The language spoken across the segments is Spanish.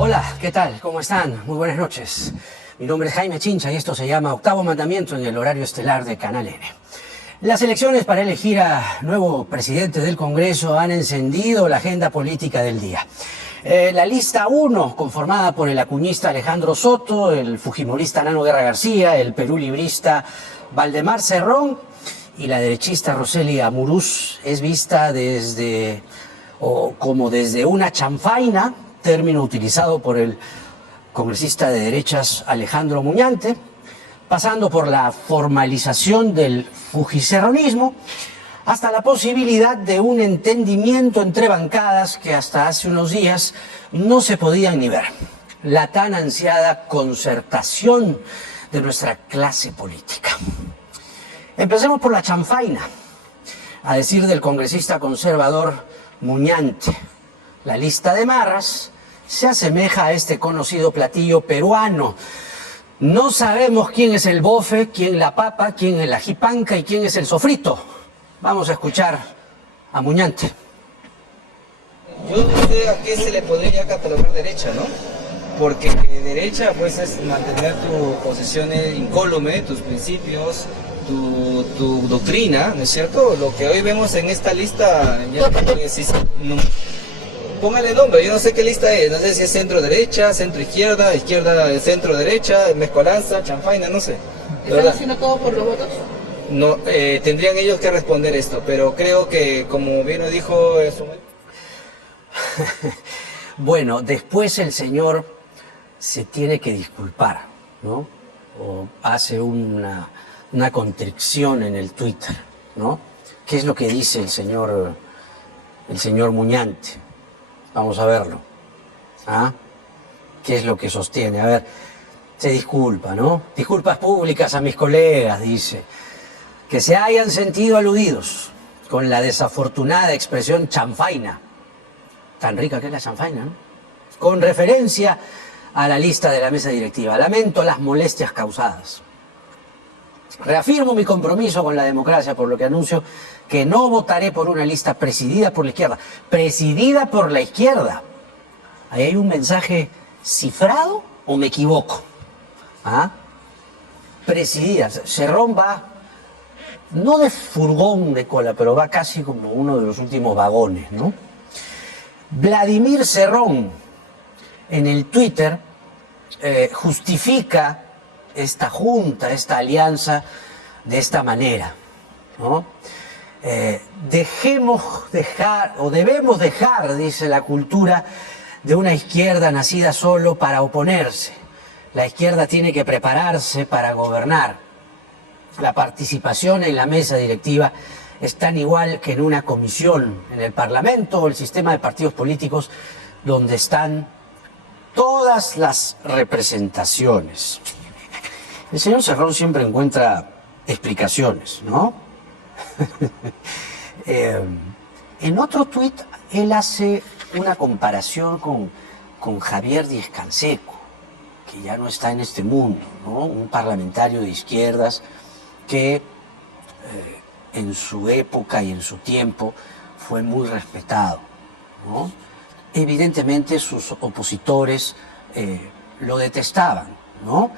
Hola, ¿qué tal? ¿Cómo están? Muy buenas noches. Mi nombre es Jaime Chincha y esto se llama Octavo Mandamiento en el horario estelar de Canal N. Las elecciones para elegir a nuevo presidente del Congreso han encendido la agenda política del día. La lista 1, conformada por el acuñista Alejandro Soto, el fujimorista Nano Guerra García, el perulibrista Valdemar Cerrón y la derechista Rosely Amuruz, es vista como desde una chanfaina, término utilizado por el congresista de derechas Alejandro Muñante, pasando por la formalización del fujicerronismo, hasta la posibilidad de un entendimiento entre bancadas que hasta hace unos días no se podían ni ver. La tan ansiada concertación de nuestra clase política. Empecemos por la chanfaina. A decir del congresista conservador Muñante, la lista de marras se asemeja a este conocido platillo peruano. No sabemos quién es el bofe, quién la papa, quién es la jipanca y quién es el sofrito. Vamos a escuchar a Muñante. Yo no sé a qué se le podría catalogar derecha, ¿no? Porque derecha pues es mantener tu posición incólume, tus principios, tu doctrina, ¿no es cierto? Lo que hoy vemos en esta lista, ya no, póngale nombre, yo no sé qué lista es, no sé si es centro-derecha, centro-izquierda, izquierda, centro-derecha, mezcolanza, chanfaina, no sé. ¿Están haciendo todo por los votos? No, tendrían ellos que responder esto, pero creo que, como bien lo dijo su... Bueno, después el señor se tiene que disculpar, ¿no? O hace una contrición en el Twitter, ¿no? ¿Qué es lo que dice el señor Muñante? Vamos a verlo. ¿Ah? ¿Qué es lo que sostiene? A ver, se disculpa, ¿no? Disculpas públicas a mis colegas, dice, que se hayan sentido aludidos con la desafortunada expresión chanfaina. Tan rica que es la chanfaina, ¿no? Con referencia a la lista de la mesa directiva. Lamento las molestias causadas. Reafirmo mi compromiso con la democracia, por lo que anuncio que no votaré por una lista presidida por la izquierda. ¿Presidida por la izquierda? ¿Ahí hay un mensaje cifrado o me equivoco? ¿Ah? Presidida. Cerrón va, no de furgón de cola, pero va casi como uno de los últimos vagones, ¿no? Vladimir Cerrón, en el Twitter, justifica esta junta, esta alianza, de esta manera, ¿no? Debemos dejar, dice, la cultura de una izquierda nacida solo para oponerse. La izquierda tiene que prepararse para gobernar. La participación en la mesa directiva es tan igual que en una comisión en el Parlamento o el sistema de partidos políticos donde están todas las representaciones. El señor Cerrón siempre encuentra explicaciones, ¿no? En otro tuit, él hace una comparación con Javier Díez Canseco, que ya no está en este mundo, ¿no? Un parlamentario de izquierdas que en su época y en su tiempo fue muy respetado, ¿no? Evidentemente sus opositores lo detestaban, ¿no?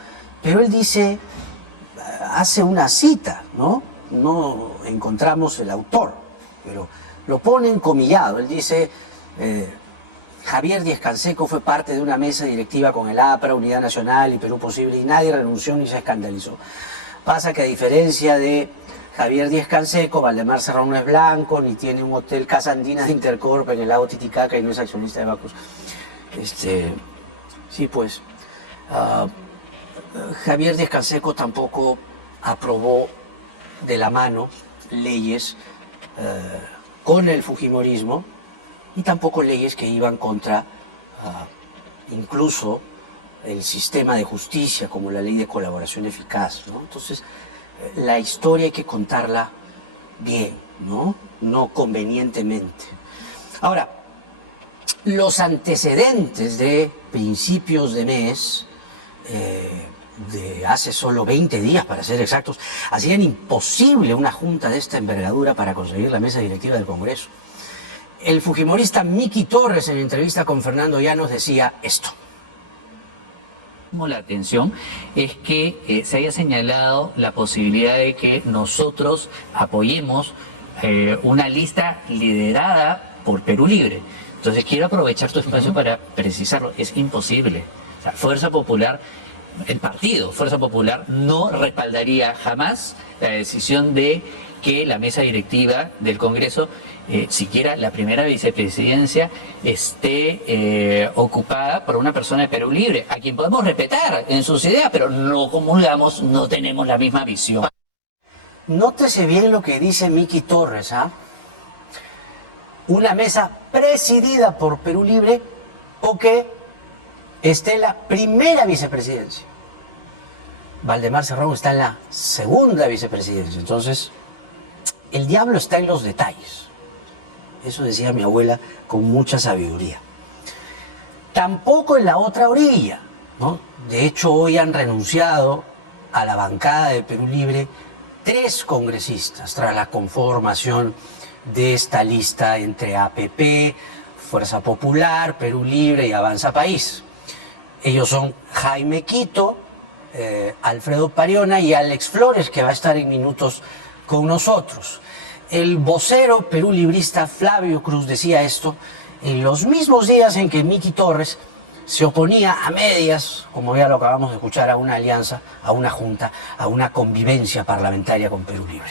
Pero él dice, hace una cita, ¿no? No encontramos el autor, pero lo pone encomillado. Él dice, Javier Díez Canseco fue parte de una mesa directiva con el APRA, Unidad Nacional y Perú Posible, y nadie renunció ni se escandalizó. Pasa que a diferencia de Javier Díez Canseco, Valdemar Cerrón no es blanco, ni tiene un hotel Casa Andina de Intercorp en el lago Titicaca y no es accionista de Bacus. Sí, pues... Javier Díez Canseco tampoco aprobó de la mano leyes con el fujimorismo y tampoco leyes que iban contra incluso el sistema de justicia, como la ley de colaboración eficaz, ¿no? Entonces, la historia hay que contarla bien, ¿no? No convenientemente. Ahora, los antecedentes de principios de mes, de hace solo 20 días para ser exactos, hacían imposible una junta de esta envergadura para conseguir la mesa directiva del Congreso. El fujimorista Miki Torres, en entrevista con Fernando Llanos, decía esto. La atención es que se haya señalado la posibilidad de que nosotros apoyemos una lista liderada por Perú Libre. Entonces quiero aprovechar tu espacio para precisarlo. Es imposible. O sea, Fuerza Popular, el partido Fuerza Popular no respaldaría jamás la decisión de que la mesa directiva del Congreso, siquiera la primera vicepresidencia, esté ocupada por una persona de Perú Libre, a quien podemos respetar en sus ideas, pero no comulgamos, no tenemos la misma visión. Nótese bien lo que dice Miki Torres, ¿ah? Una mesa presidida por Perú Libre o que esté en la primera vicepresidencia. Valdemar Cerrón está en la segunda vicepresidencia. Entonces, el diablo está en los detalles. Eso decía mi abuela con mucha sabiduría. Tampoco en la otra orilla, ¿no? De hecho, hoy han renunciado a la bancada de Perú Libre 3 congresistas tras la conformación de esta lista entre APP, Fuerza Popular, Perú Libre y Avanza País. Ellos son Jaime Quito, Alfredo Pariona y Alex Flores, que va a estar en minutos con nosotros. El vocero perú librista Flavio Cruz decía esto en los mismos días en que Miki Torres se oponía a medias, como ya lo acabamos de escuchar, a una alianza, a una junta, a una convivencia parlamentaria con Perú Libre.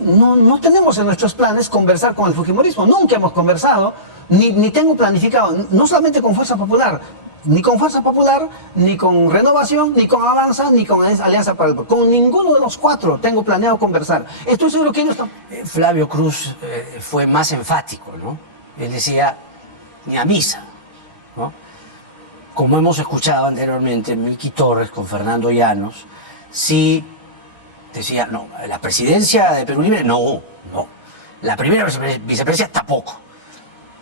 No tenemos en nuestros planes conversar con el fujimorismo, nunca hemos conversado, ni tengo planificado, no solamente con Fuerza Popular, ni con Fuerza Popular, ni con Renovación, ni con Avanza, ni con Alianza para el Pueblo. Con ninguno de los 4 tengo planeado conversar. Estoy seguro que ellos están... Flavio Cruz fue más enfático, ¿no? Él decía, ni a misa, ¿no? Como hemos escuchado anteriormente, Miki Torres con Fernando Llanos, sí decía, no, la presidencia de Perú Libre, no. La primera vicepresidencia tampoco.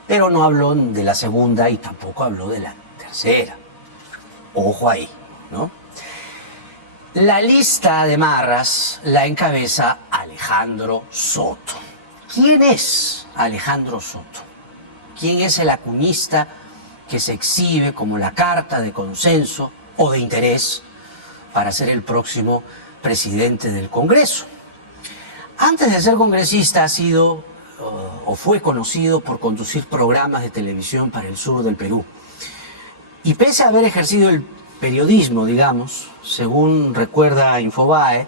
Pero no habló de la segunda y tampoco habló de la tercera. Ojo ahí, ¿no? La lista de marras la encabeza Alejandro Soto. ¿Quién es Alejandro Soto? ¿Quién es el acuñista que se exhibe como la carta de consenso o de interés para ser el próximo presidente del Congreso? Antes de ser congresista ha sido o fue conocido por conducir programas de televisión para el sur del Perú. Y pese a haber ejercido el periodismo, digamos, según recuerda Infobae,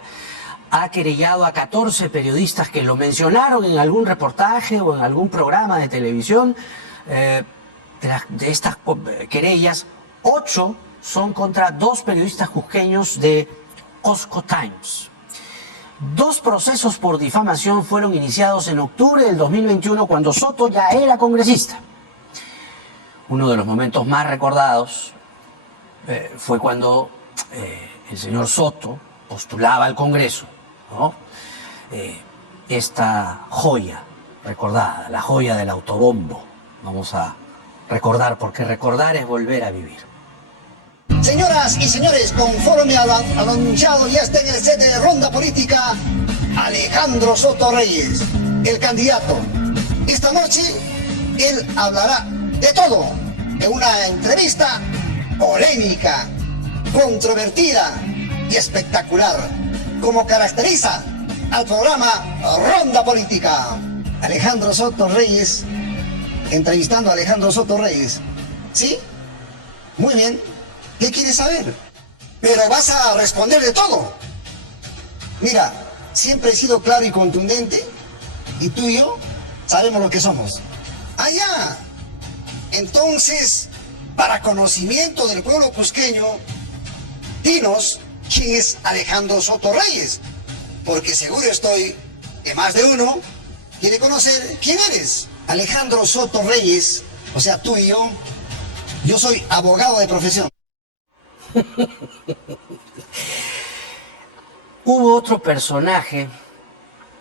ha querellado a 14 periodistas que lo mencionaron en algún reportaje o en algún programa de televisión. De estas querellas, 8 son contra 2 periodistas cusqueños de Cusco Times. 2 procesos por difamación fueron iniciados en octubre del 2021 cuando Soto ya era congresista. Uno de los momentos más recordados fue cuando el señor Soto postulaba al Congreso, ¿no? Esta joya recordada, la joya del autobombo. Vamos a recordar, porque recordar es volver a vivir. Señoras y señores, conforme a lo anunciado, ya está en el set de Ronda Política Alejandro Soto Reyes, el candidato. Esta noche él hablará de todo, en una entrevista polémica, controvertida y espectacular, como caracteriza al programa Ronda Política. Alejandro Soto Reyes, entrevistando a Alejandro Soto Reyes. ¿Sí? Muy bien. ¿Qué quieres saber? Pero vas a responder de todo. Mira, siempre he sido claro y contundente, y tú y yo sabemos lo que somos. Allá. Entonces, para conocimiento del pueblo cusqueño, dinos quién es Alejandro Soto Reyes, porque seguro estoy que más de uno quiere conocer quién eres. Alejandro Soto Reyes, o sea, tú y yo soy abogado de profesión. Hubo otro personaje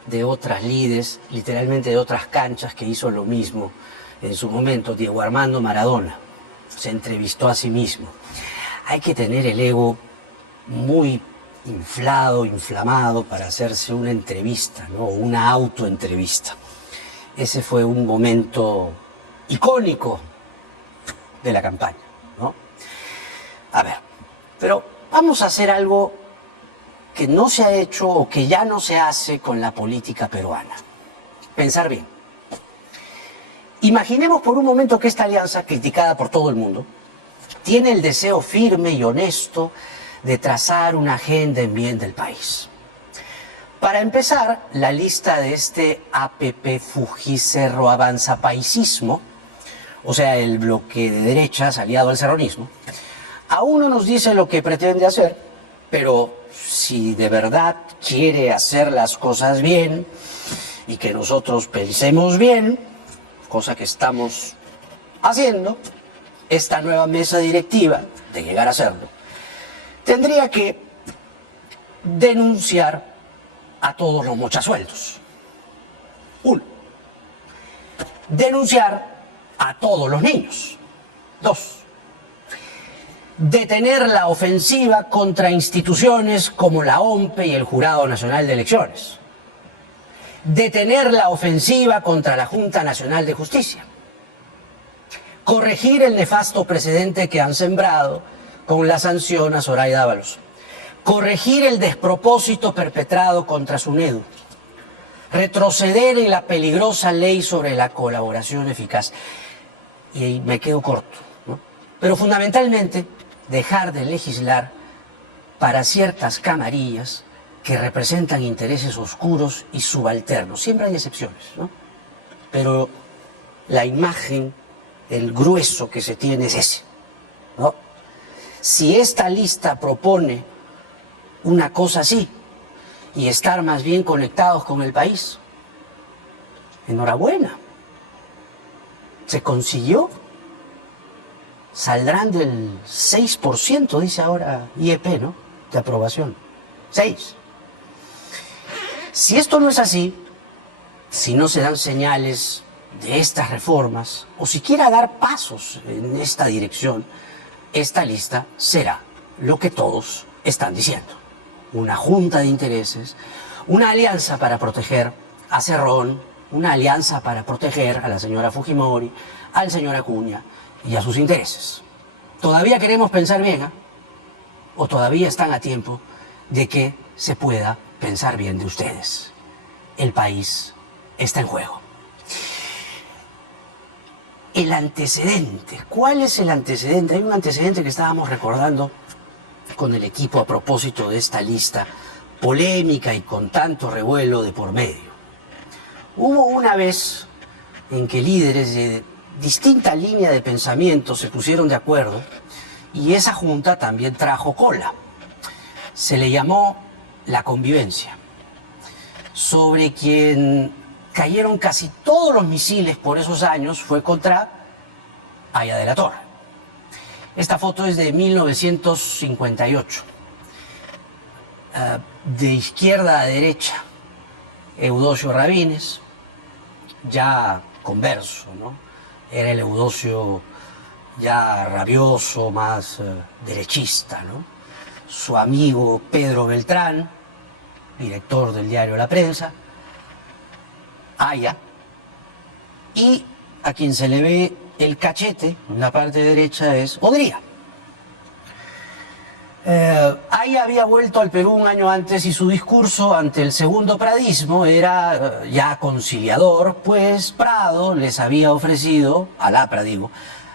de otras lides, literalmente de otras canchas, que hizo lo mismo en su momento, Diego Armando Maradona. Se entrevistó a sí mismo. Hay que tener el ego muy inflado, inflamado para hacerse una entrevista, ¿no? Una autoentrevista. Ese fue un momento icónico de la campaña, ¿no? A ver, vamos a hacer algo que no se ha hecho o que ya no se hace con la política peruana. Pensar bien. Imaginemos por un momento que esta alianza, criticada por todo el mundo, tiene el deseo firme y honesto de trazar una agenda en bien del país. Para empezar, la lista de este APP Fujicerro Avanza Paisismo, o sea, el bloque de derechas aliado al serronismo, aún no nos dice lo que pretende hacer, pero si de verdad quiere hacer las cosas bien y que nosotros pensemos bien, cosa que estamos haciendo, esta nueva mesa directiva, de llegar a hacerlo, tendría que denunciar a todos los mochasueldos. 1. Denunciar a todos los niños. 2. Detener la ofensiva contra instituciones como la OMPE y el Jurado Nacional de Elecciones. Detener la ofensiva contra la Junta Nacional de Justicia. Corregir el nefasto precedente que han sembrado con la sanción a Zoraida Ábalos. Corregir el despropósito perpetrado contra SUNEDU. Retroceder en la peligrosa ley sobre la colaboración eficaz. Y ahí me quedo corto, ¿no? Pero fundamentalmente, dejar de legislar para ciertas camarillas que representan intereses oscuros y subalternos. Siempre hay excepciones, ¿no? Pero la imagen, el grueso que se tiene es ese, ¿no? Si esta lista propone una cosa así y estar más bien conectados con el país, enhorabuena. Se consiguió. Saldrán del 6%, dice ahora IEP, ¿no?, de aprobación. 6. Si esto no es así, si no se dan señales de estas reformas, o siquiera dar pasos en esta dirección, esta lista será lo que todos están diciendo. Una junta de intereses, una alianza para proteger a Cerrón, una alianza para proteger a la señora Fujimori, al señor Acuña y a sus intereses. ¿Todavía queremos pensar bien, ¿eh? ¿O todavía están a tiempo de que se pueda pensar bien de ustedes? El país está en juego. El antecedente. ¿Cuál es el antecedente? Hay un antecedente que estábamos recordando con el equipo a propósito de esta lista polémica y con tanto revuelo de por medio. Hubo una vez en que líderes de distinta línea de pensamiento se pusieron de acuerdo y esa junta también trajo cola. Se le llamó la convivencia, sobre quien cayeron casi todos los misiles por esos años fue contra Haya de la Torre. Esta foto es de 1958. De izquierda a derecha, Eudosio Rabines, ya converso, ¿no? Era el Eudosio ya rabioso, más derechista, ¿no? Su amigo Pedro Beltrán, director del diario La Prensa, Haya, y a quien se le ve el cachete, en la parte derecha, es Odría. Haya había vuelto al Perú un año antes y su discurso ante el segundo pradismo era ya conciliador, pues Prado les había ofrecido, a la Lapra digo,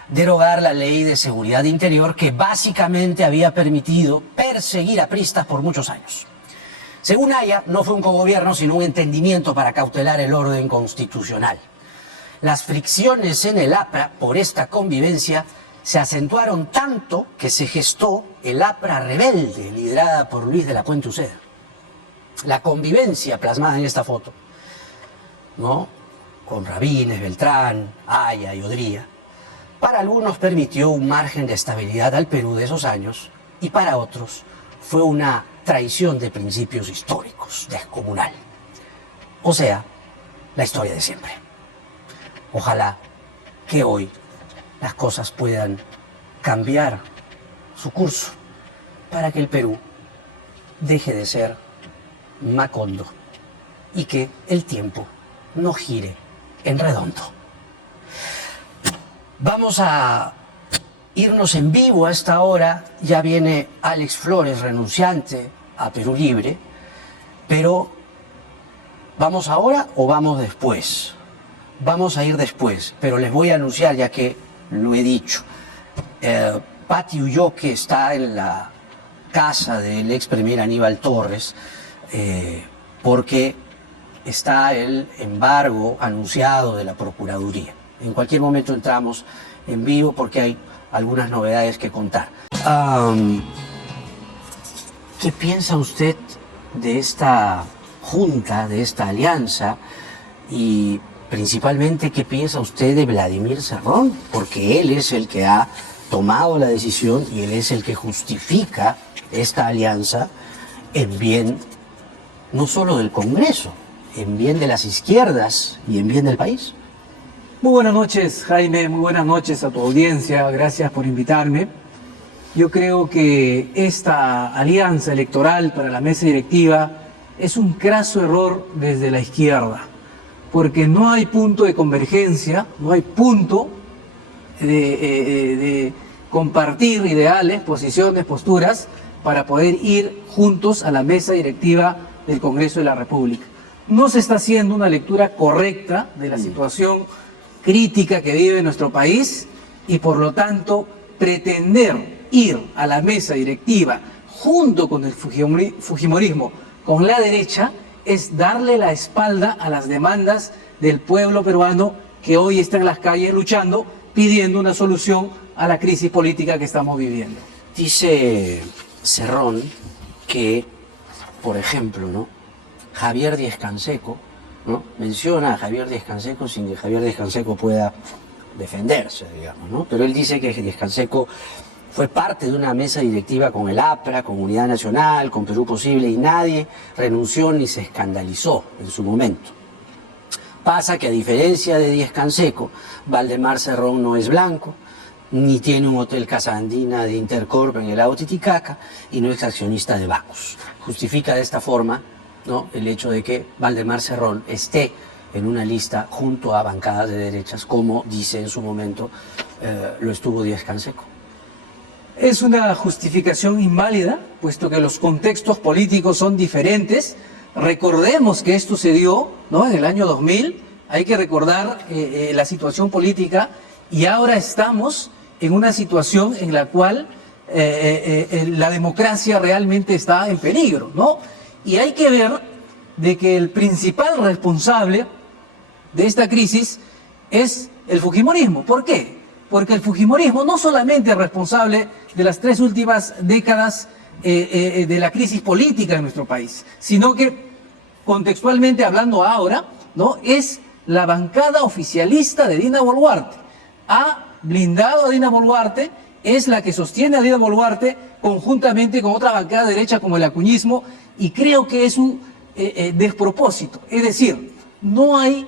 derogar la ley de seguridad interior que básicamente había permitido perseguir a pristas por muchos años. Según Haya, no fue un cogobierno sino un entendimiento para cautelar el orden constitucional. Las fricciones en el APRA por esta convivencia se acentuaron tanto que se gestó el APRA rebelde, liderada por Luis de la Puente Uceda. La convivencia plasmada en esta foto, ¿no?, con Rabines, Beltrán, Haya y Odría, para algunos permitió un margen de estabilidad al Perú de esos años y para otros fue una traición de principios históricos, descomunal. O sea, la historia de siempre. Ojalá que hoy las cosas puedan cambiar su curso para que el Perú deje de ser Macondo y que el tiempo no gire en redondo. Vamos a irnos en vivo a esta hora. Ya viene Alex Flores, renunciante a Perú Libre, pero ¿vamos ahora o vamos después? Vamos a ir después, pero les voy a anunciar, ya que lo he dicho. Pati Ulloque está en la casa del ex premier Aníbal Torres, porque está el embargo anunciado de la Procuraduría. En cualquier momento entramos en vivo porque hay algunas novedades que contar. ¿Qué piensa usted de esta junta, de esta alianza? Y principalmente, ¿qué piensa usted de Vladimir Cerrón? Porque él es el que ha tomado la decisión y él es el que justifica esta alianza en bien no solo del Congreso, en bien de las izquierdas y en bien del país. Muy buenas noches, Jaime, muy buenas noches a tu audiencia, gracias por invitarme. Yo creo que esta alianza electoral para la mesa directiva es un craso error desde la izquierda, porque no hay punto de convergencia, no hay punto de compartir ideales, posiciones, posturas, para poder ir juntos a la mesa directiva del Congreso de la República. No se está haciendo una lectura correcta de la situación crítica que vive nuestro país y por lo tanto pretender ir a la mesa directiva junto con el fujimorismo, con la derecha, es darle la espalda a las demandas del pueblo peruano que hoy está en las calles luchando, pidiendo una solución a la crisis política que estamos viviendo. Dice Cerrón que, por ejemplo, ¿no?, Javier Díez-Canseco, ¿no?, menciona a Javier Díez-Canseco sin que Javier Díez-Canseco pueda defenderse, digamos, ¿no? Pero él dice que Díez-Canseco fue parte de una mesa directiva con el APRA, con Unidad Nacional, con Perú Posible, y nadie renunció ni se escandalizó en su momento. Pasa que, a diferencia de Díez-Canseco, Valdemar Cerrón no es blanco, ni tiene un hotel Casa Andina de Intercorp en el lago Titicaca, y no es accionista de Bacus. Justifica de esta forma, ¿no?, el hecho de que Valdemar Cerrón esté en una lista junto a bancadas de derechas, como dice en su momento lo estuvo Díez-Canseco. Es una justificación inválida, puesto que los contextos políticos son diferentes. Recordemos que esto se dio, ¿no?, en el año 2000, hay que recordar la situación política, y ahora estamos en una situación en la cual la democracia realmente está en peligro, ¿no? Y hay que ver de que el principal responsable de esta crisis es el fujimorismo. ¿Por qué? Porque el fujimorismo no solamente es responsable de las 3 últimas décadas de la crisis política en nuestro país, sino que, contextualmente hablando ahora, ¿no?, es la bancada oficialista de Dina Boluarte. Ha blindado a Dina Boluarte, es la que sostiene a Dina Boluarte conjuntamente con otra bancada derecha como el acuñismo, y creo que es un despropósito. Es decir, no hay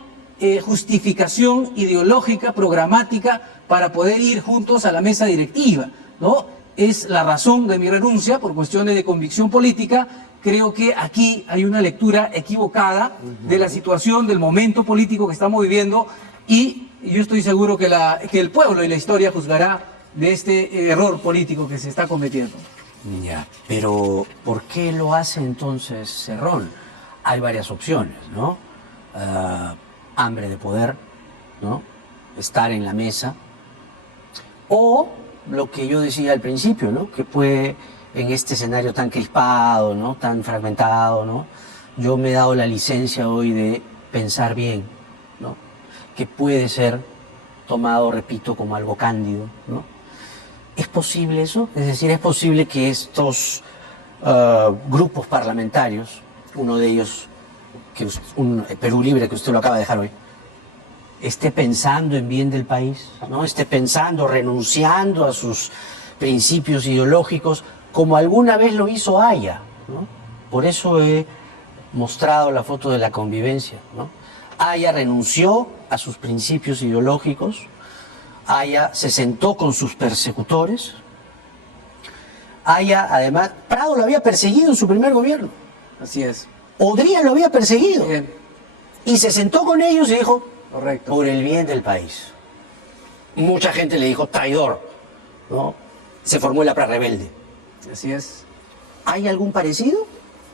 justificación ideológica, programática, para poder ir juntos a la mesa directiva, ¿no? Es la razón de mi renuncia por cuestiones de convicción política. Creo que aquí hay una lectura equivocada de la situación, del momento político que estamos viviendo, y yo estoy seguro que el pueblo y la historia juzgará de este error político que se está cometiendo. Ya, pero ¿por qué lo hace entonces Cerrón? Hay varias opciones, ¿no? Hambre de poder, ¿no?, estar en la mesa, o lo que yo decía al principio, ¿no?, que puede, en este escenario tan crispado, ¿no?, tan fragmentado, ¿no?, yo me he dado la licencia hoy de pensar bien, ¿no?, que puede ser tomado, repito, como algo cándido, ¿no? ¿Es posible eso? Es decir, ¿es posible que estos grupos parlamentarios, uno de ellos, un Perú Libre, que usted lo acaba de dejar hoy, esté pensando en bien del país, ¿no?, esté pensando, renunciando a sus principios ideológicos, como alguna vez lo hizo Haya, ¿no? Por eso he mostrado la foto de la convivencia, ¿no? Haya renunció a sus principios ideológicos, Haya se sentó con sus persecutores, Haya, además, Prado lo había perseguido en su primer gobierno. Así es. Odría lo había perseguido. Bien. Y se sentó con ellos y dijo, Correcto. por el bien del país. Mucha gente le dijo traidor, ¿no? Se formó el APRA Rebelde. Así es. ¿Hay algún parecido?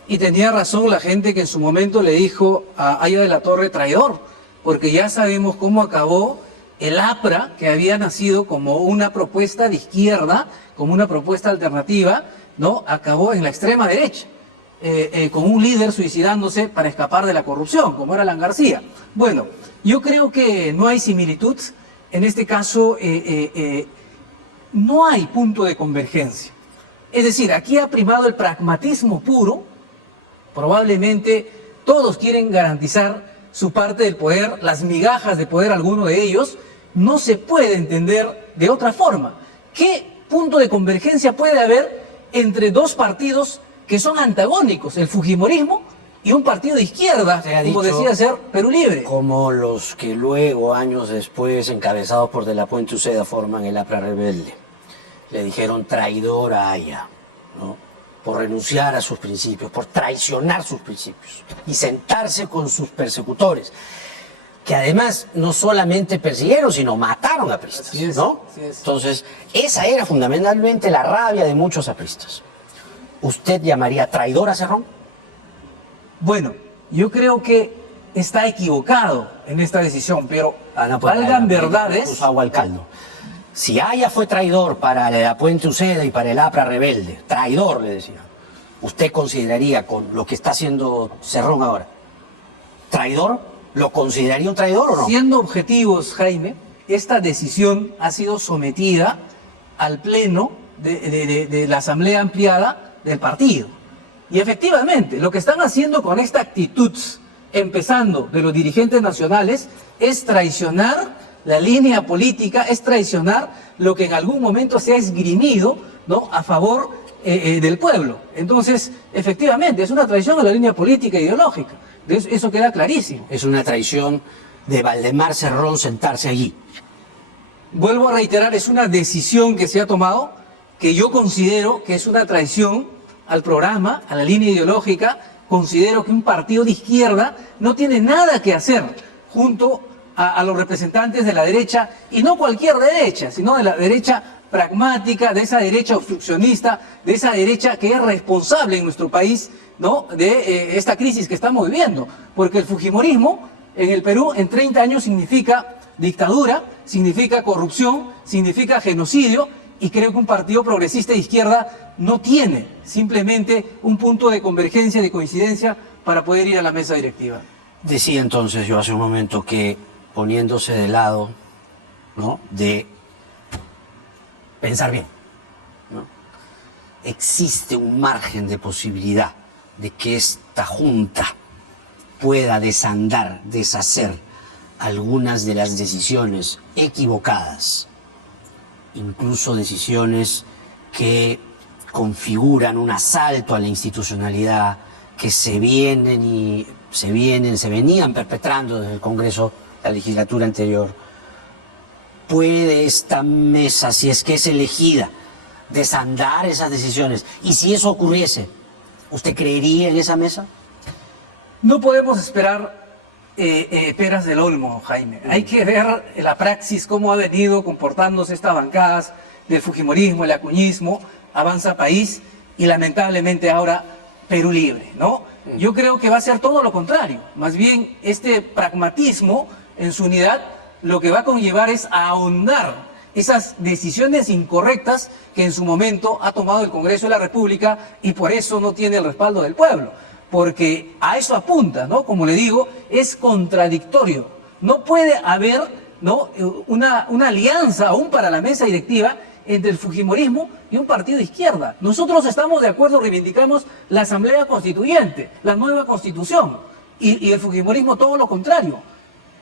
Y tenía razón la gente que en su momento le dijo a Aya de la Torre traidor, porque ya sabemos cómo acabó el APRA, que había nacido como una propuesta de izquierda, como una propuesta alternativa, ¿no? Acabó en la extrema derecha, con un líder suicidándose para escapar de la corrupción, como era Alan García. Bueno, yo creo que no hay similitud. En este caso, no hay punto de convergencia. Es decir, aquí ha primado el pragmatismo puro. Probablemente todos quieren garantizar su parte del poder, las migajas de poder, alguno de ellos. No se puede entender de otra forma. ¿Qué punto de convergencia puede haber entre dos partidos que son antagónicos, el fujimorismo y un partido de izquierda, Se ha como dicho, decía ser Perú Libre? Como los que luego, años después, encabezados por De la Puente Uceda, forman el APRA Rebelde. Le dijeron traidor a Aya, ¿no? Por renunciar a sus principios, por traicionar sus principios y sentarse con sus persecutores, que además no solamente persiguieron, sino mataron a apristas, Así es, ¿no? así es. Entonces, esa era fundamentalmente la rabia de muchos apristas. ¿Usted llamaría traidor a Cerrón? Bueno, yo creo que está equivocado en esta decisión, pero valgan verdades. Puso agua al caldo. Si Aya fue traidor para la Puente Uceda y para el APRA Rebelde, traidor, le decía, ¿usted consideraría con lo que está haciendo Cerrón ahora, traidor? ¿Lo consideraría un traidor o no? Siendo objetivos, Jaime, esta decisión ha sido sometida al pleno de la Asamblea Ampliada del partido. Y efectivamente, lo que están haciendo con esta actitud, empezando de los dirigentes nacionales, es traicionar la línea política, es traicionar lo que en algún momento se ha esgrimido, ¿no?, a favor del pueblo. Entonces, efectivamente, es una traición a la línea política e ideológica. Eso queda clarísimo. Es una traición de Valdemar Cerrón sentarse allí. Vuelvo a reiterar, es una decisión que se ha tomado, que yo considero que es una traición al programa, a la línea ideológica. Considero que un partido de izquierda no tiene nada que hacer junto a los representantes de la derecha, y no cualquier derecha, sino de la derecha pragmática, de esa derecha obstruccionista, de esa derecha que es responsable en nuestro país, ¿no?, de esta crisis que estamos viviendo. Porque el fujimorismo en el Perú en 30 años significa dictadura, significa corrupción, significa genocidio, y creo que un partido progresista de izquierda no tiene simplemente un punto de convergencia, de coincidencia para poder ir a la mesa directiva. Decía entonces yo hace un momento que poniéndose de lado, ¿no?, de pensar bien, ¿no?, existe un margen de posibilidad de que esta junta pueda desandar, deshacer algunas de las decisiones equivocadas, incluso decisiones que configuran un asalto a la institucionalidad, que se venían perpetrando desde el Congreso, la legislatura anterior. ¿Puede esta mesa, si es que es elegida, desandar esas decisiones? Y si eso ocurriese, ¿usted creería en esa mesa? No podemos esperar peras del olmo, Jaime. Hay que ver la praxis, cómo ha venido comportándose estas bancadas del fujimorismo, el acuñismo, Avanza País y lamentablemente ahora Perú Libre, ¿no? Yo creo que va a ser todo lo contrario. Más bien, este pragmatismo en su unidad lo que va a conllevar es a ahondar esas decisiones incorrectas que en su momento ha tomado el Congreso de la República, y por eso no tiene el respaldo del pueblo. Porque a eso apunta, ¿no? Como le digo, es contradictorio. No puede haber, ¿no?, una alianza aún para la mesa directiva entre el fujimorismo y un partido de izquierda. Nosotros estamos de acuerdo, reivindicamos la Asamblea Constituyente, la nueva Constitución, y el fujimorismo todo lo contrario.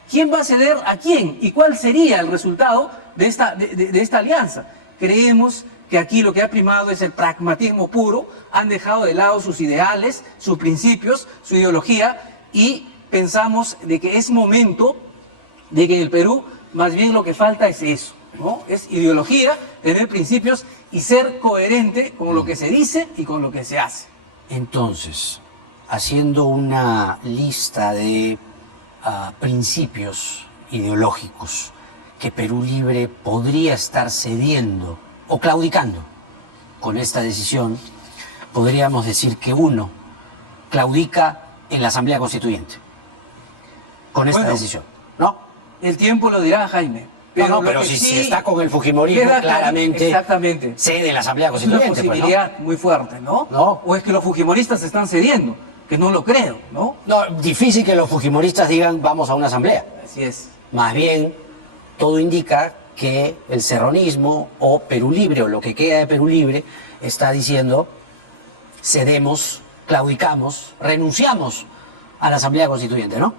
¿Quién va a ceder a quién? ¿Y cuál sería el resultado de esta alianza? Creemos que aquí lo que ha primado es el pragmatismo puro, han dejado de lado sus ideales, sus principios, su ideología, y pensamos de que es momento de que en el Perú más bien lo que falta es eso, ¿no? Es ideología, tener principios y ser coherente con lo que se dice y con lo que se hace. Entonces, haciendo una lista de principios ideológicos que Perú Libre podría estar cediendo o claudicando con esta decisión, podríamos decir que uno claudica en la Asamblea Constituyente con esta Bueno, decisión, ¿no? El tiempo lo dirá, Jaime. Pero, lo pero que si sí está con el fujimorismo, queda claramente exactamente. cede en la Asamblea Es una Constituyente. pues, ¿no? posibilidad muy fuerte, ¿no? No. O es que los fujimoristas están cediendo, que no lo creo, ¿no? No, difícil que los fujimoristas digan vamos a una asamblea. Así es. Más bien, todo indica que el serronismo o Perú Libre, o lo que queda de Perú Libre, está diciendo cedemos, claudicamos, renunciamos a la Asamblea Constituyente, ¿no?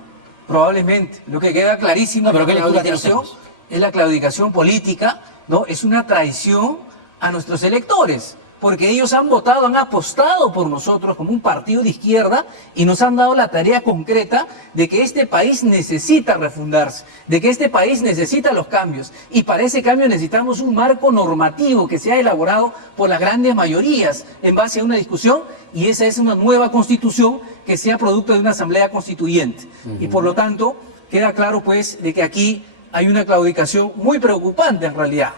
Probablemente. Lo que queda clarísimo No, pero ¿qué la lectura tiene claudicación usted, pues? es la claudicación política, ¿no? Es una traición a nuestros electores, porque ellos han votado, han apostado por nosotros como un partido de izquierda y nos han dado la tarea concreta de que este país necesita refundarse, de que este país necesita los cambios. Y para ese cambio necesitamos un marco normativo que sea elaborado por las grandes mayorías en base a una discusión, y esa es una nueva constitución que sea producto de una asamblea constituyente. Y por lo tanto, queda claro pues de que aquí hay una claudicación muy preocupante en realidad.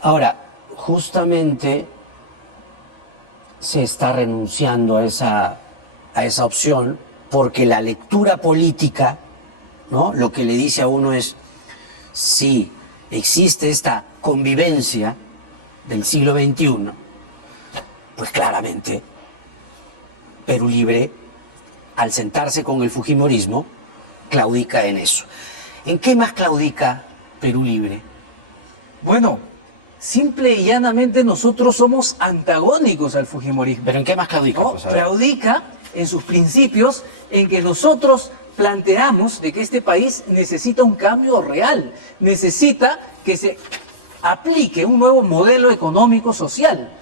Ahora, justamente se está renunciando a esa opción porque la lectura política, ¿no? Lo que le dice a uno es, si existe esta convivencia del siglo XXI, pues claramente Perú Libre, al sentarse con el fujimorismo, claudica en eso. ¿En qué más claudica Perú Libre? Bueno, simple y llanamente nosotros somos antagónicos al fujimorismo. ¿Pero en qué más claudica? ¿No? Pues, a ver. Claudica en sus principios, en que nosotros planteamos de que este país necesita un cambio real, necesita que se aplique un nuevo modelo económico social.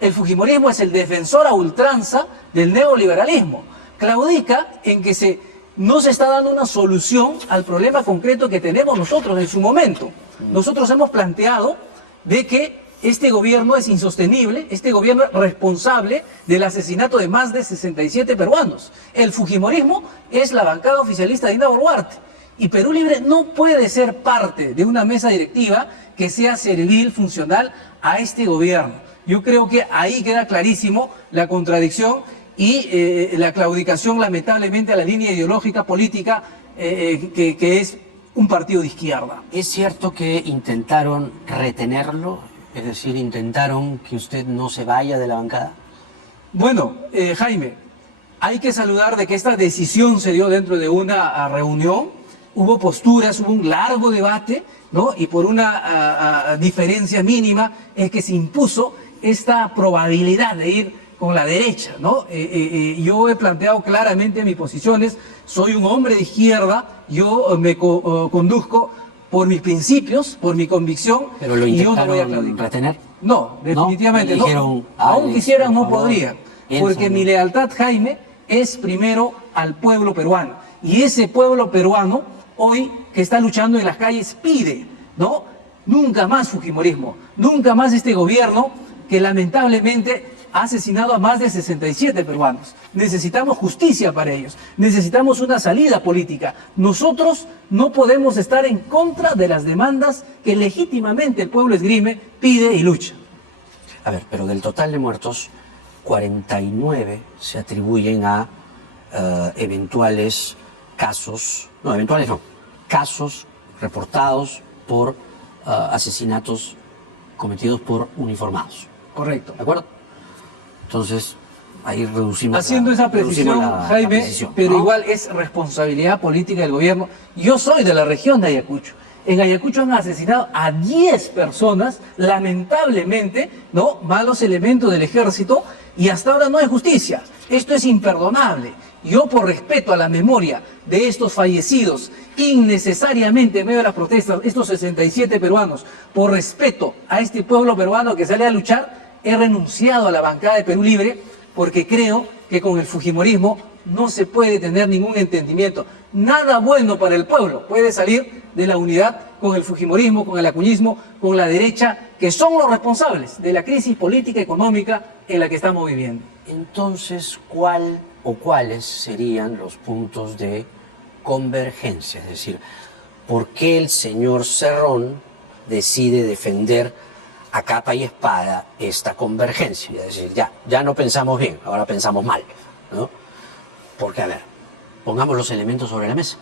El fujimorismo es el defensor a ultranza del neoliberalismo. Claudica en que no se está dando una solución al problema concreto que tenemos nosotros en su momento. Nosotros hemos planteado de que este gobierno es insostenible, este gobierno es responsable del asesinato de más de 67 peruanos. El fujimorismo es la bancada oficialista de Dina Boluarte. Y Perú Libre no puede ser parte de una mesa directiva que sea servil, funcional a este gobierno. Yo creo que ahí queda clarísimo la contradicción y la claudicación, lamentablemente, a la línea ideológica política que es un partido de izquierda. ¿Es cierto que intentaron retenerlo? Es decir, intentaron que usted no se vaya de la bancada. Bueno, Jaime, hay que saludar de que esta decisión se dio dentro de una reunión, hubo posturas, hubo un largo debate, ¿no? Y por una diferencia mínima es que se impuso esta probabilidad de ir con la derecha, ¿no? Yo he planteado claramente mis posiciones, soy un hombre de izquierda, yo me conduzco por mis principios, por mi convicción, ¿Pero lo y yo no voy a intentaron claudicar. retener? No, definitivamente ¿Le no. dijeron, Aún Alex, quisieran, por no favor, podrían, piensa, porque ¿no? mi lealtad, Jaime, es primero al pueblo peruano. Y ese pueblo peruano, hoy que está luchando en las calles, pide, ¿no? Nunca más fujimorismo, nunca más este gobierno que lamentablemente ha asesinado a más de 67 peruanos. Necesitamos justicia para ellos, necesitamos una salida política. Nosotros no podemos estar en contra de las demandas que legítimamente el pueblo esgrime, pide y lucha. A ver, pero del total de muertos, 49 se atribuyen a eventuales casos, no, eventuales no, casos reportados por asesinatos cometidos por uniformados. Correcto. ¿De acuerdo? Entonces, ahí reducimos Haciendo esa precisión, la Jaime, precisión, pero ¿no? igual es responsabilidad política del gobierno. Yo soy de la región de Ayacucho. En Ayacucho han asesinado a 10 personas, lamentablemente, ¿no? Malos elementos del ejército, y hasta ahora no hay justicia. Esto es imperdonable. Yo, por respeto a la memoria de estos fallecidos, innecesariamente en medio de las protestas, estos 67 peruanos, por respeto a este pueblo peruano que sale a luchar, he renunciado a la bancada de Perú Libre, porque creo que con el fujimorismo no se puede tener ningún entendimiento. Nada bueno para el pueblo puede salir de la unidad con el fujimorismo, con el acuñismo, con la derecha, que son los responsables de la crisis política y económica en la que estamos viviendo. Entonces, ¿cuál o cuáles serían los puntos de convergencia? Es decir, ¿por qué el señor Cerrón decide defender a capa y espada esta convergencia. Es decir, ya no pensamos bien, ahora pensamos mal, ¿no? Porque, a ver, pongamos los elementos sobre la mesa.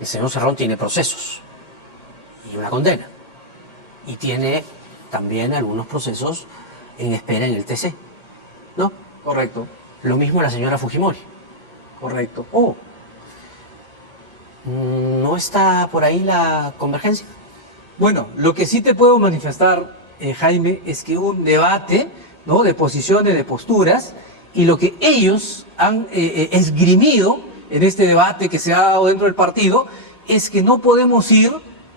El señor Cerrón tiene procesos y una condena. Y tiene también algunos procesos en espera en el TC, ¿no? Correcto, Lo mismo la señora Fujimori. correcto. Oh, ¿no está por ahí la convergencia? Bueno, lo que sí te puedo manifestar, Jaime, es que un debate, ¿no?, de posiciones, de posturas, y lo que ellos han esgrimido en este debate que se ha dado dentro del partido, es que no podemos ir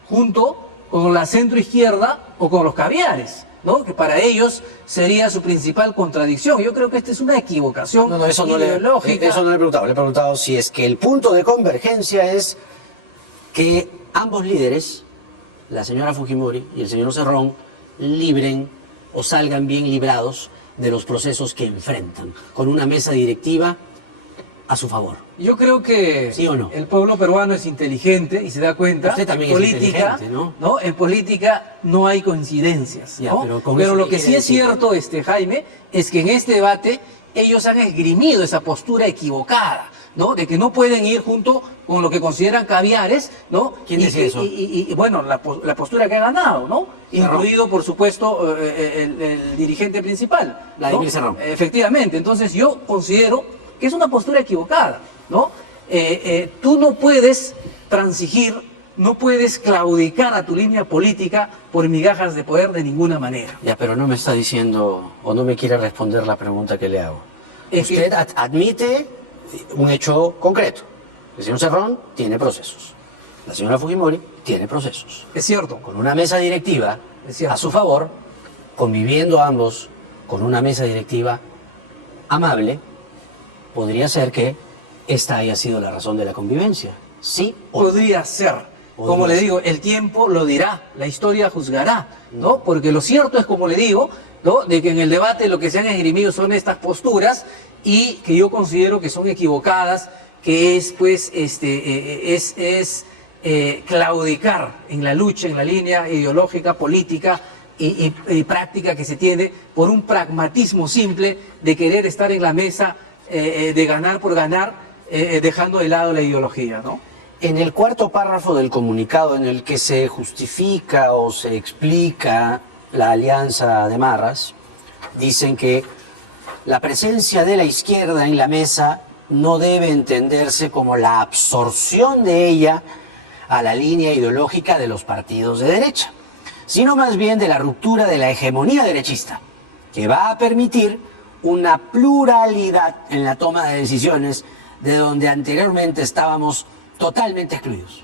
junto con la centroizquierda o con los caviares, ¿no?, que para ellos sería su principal contradicción. Yo creo que esta es una equivocación Eso no le he preguntado. Le he preguntado si es que el punto de convergencia es que ambos líderes, la señora Fujimori y el señor Cerrón, libren o salgan bien librados de los procesos que enfrentan, con una mesa directiva a su favor. Yo creo que ¿Sí o no? el pueblo peruano es inteligente y se da cuenta. Usted también en es política, inteligente, ¿no? En política no hay coincidencias, Ya, ¿no? pero con Pero eso, lo ¿qué que quiere sí es decir? cierto, Jaime, es que en este debate ellos han esgrimido esa postura equivocada, ¿no? De que no pueden ir junto con lo que consideran caviares, ¿no? ¿Quién dice eso? Y, bueno, la postura que ha ganado, ¿no? Cerrón. Incluido, por supuesto, el dirigente principal, Vladimir ¿no? Cerrón. Efectivamente, entonces yo considero que es una postura equivocada, ¿no? Tú no puedes transigir, no puedes claudicar a tu línea política por migajas de poder de ninguna manera. Ya, pero no me está diciendo o no me quiere responder la pregunta que le hago. Es que- Usted admite un hecho concreto. El señor Cerrón tiene procesos. La señora Fujimori tiene procesos. Es cierto. Con una mesa directiva Es cierto. a su favor, conviviendo ambos con una mesa directiva amable, podría ser que esta haya sido la razón de la convivencia. ¿Sí o no? Podría ser. Podría Como le ser. digo, el tiempo lo dirá, la historia juzgará, ¿no? Porque lo cierto es, como le digo, ¿no?, de que en el debate lo que se han esgrimido son estas posturas y que yo considero que son equivocadas, que es, pues, claudicar en la lucha, en la línea ideológica, política y práctica que se tiene por un pragmatismo simple de querer estar en la mesa, de ganar por ganar, dejando de lado la ideología, ¿no? En el cuarto párrafo del comunicado en el que se justifica o se explica la alianza de Marras, dicen que la presencia de la izquierda en la mesa no debe entenderse como la absorción de ella a la línea ideológica de los partidos de derecha, sino más bien de la ruptura de la hegemonía derechista, que va a permitir una pluralidad en la toma de decisiones de donde anteriormente estábamos totalmente excluidos.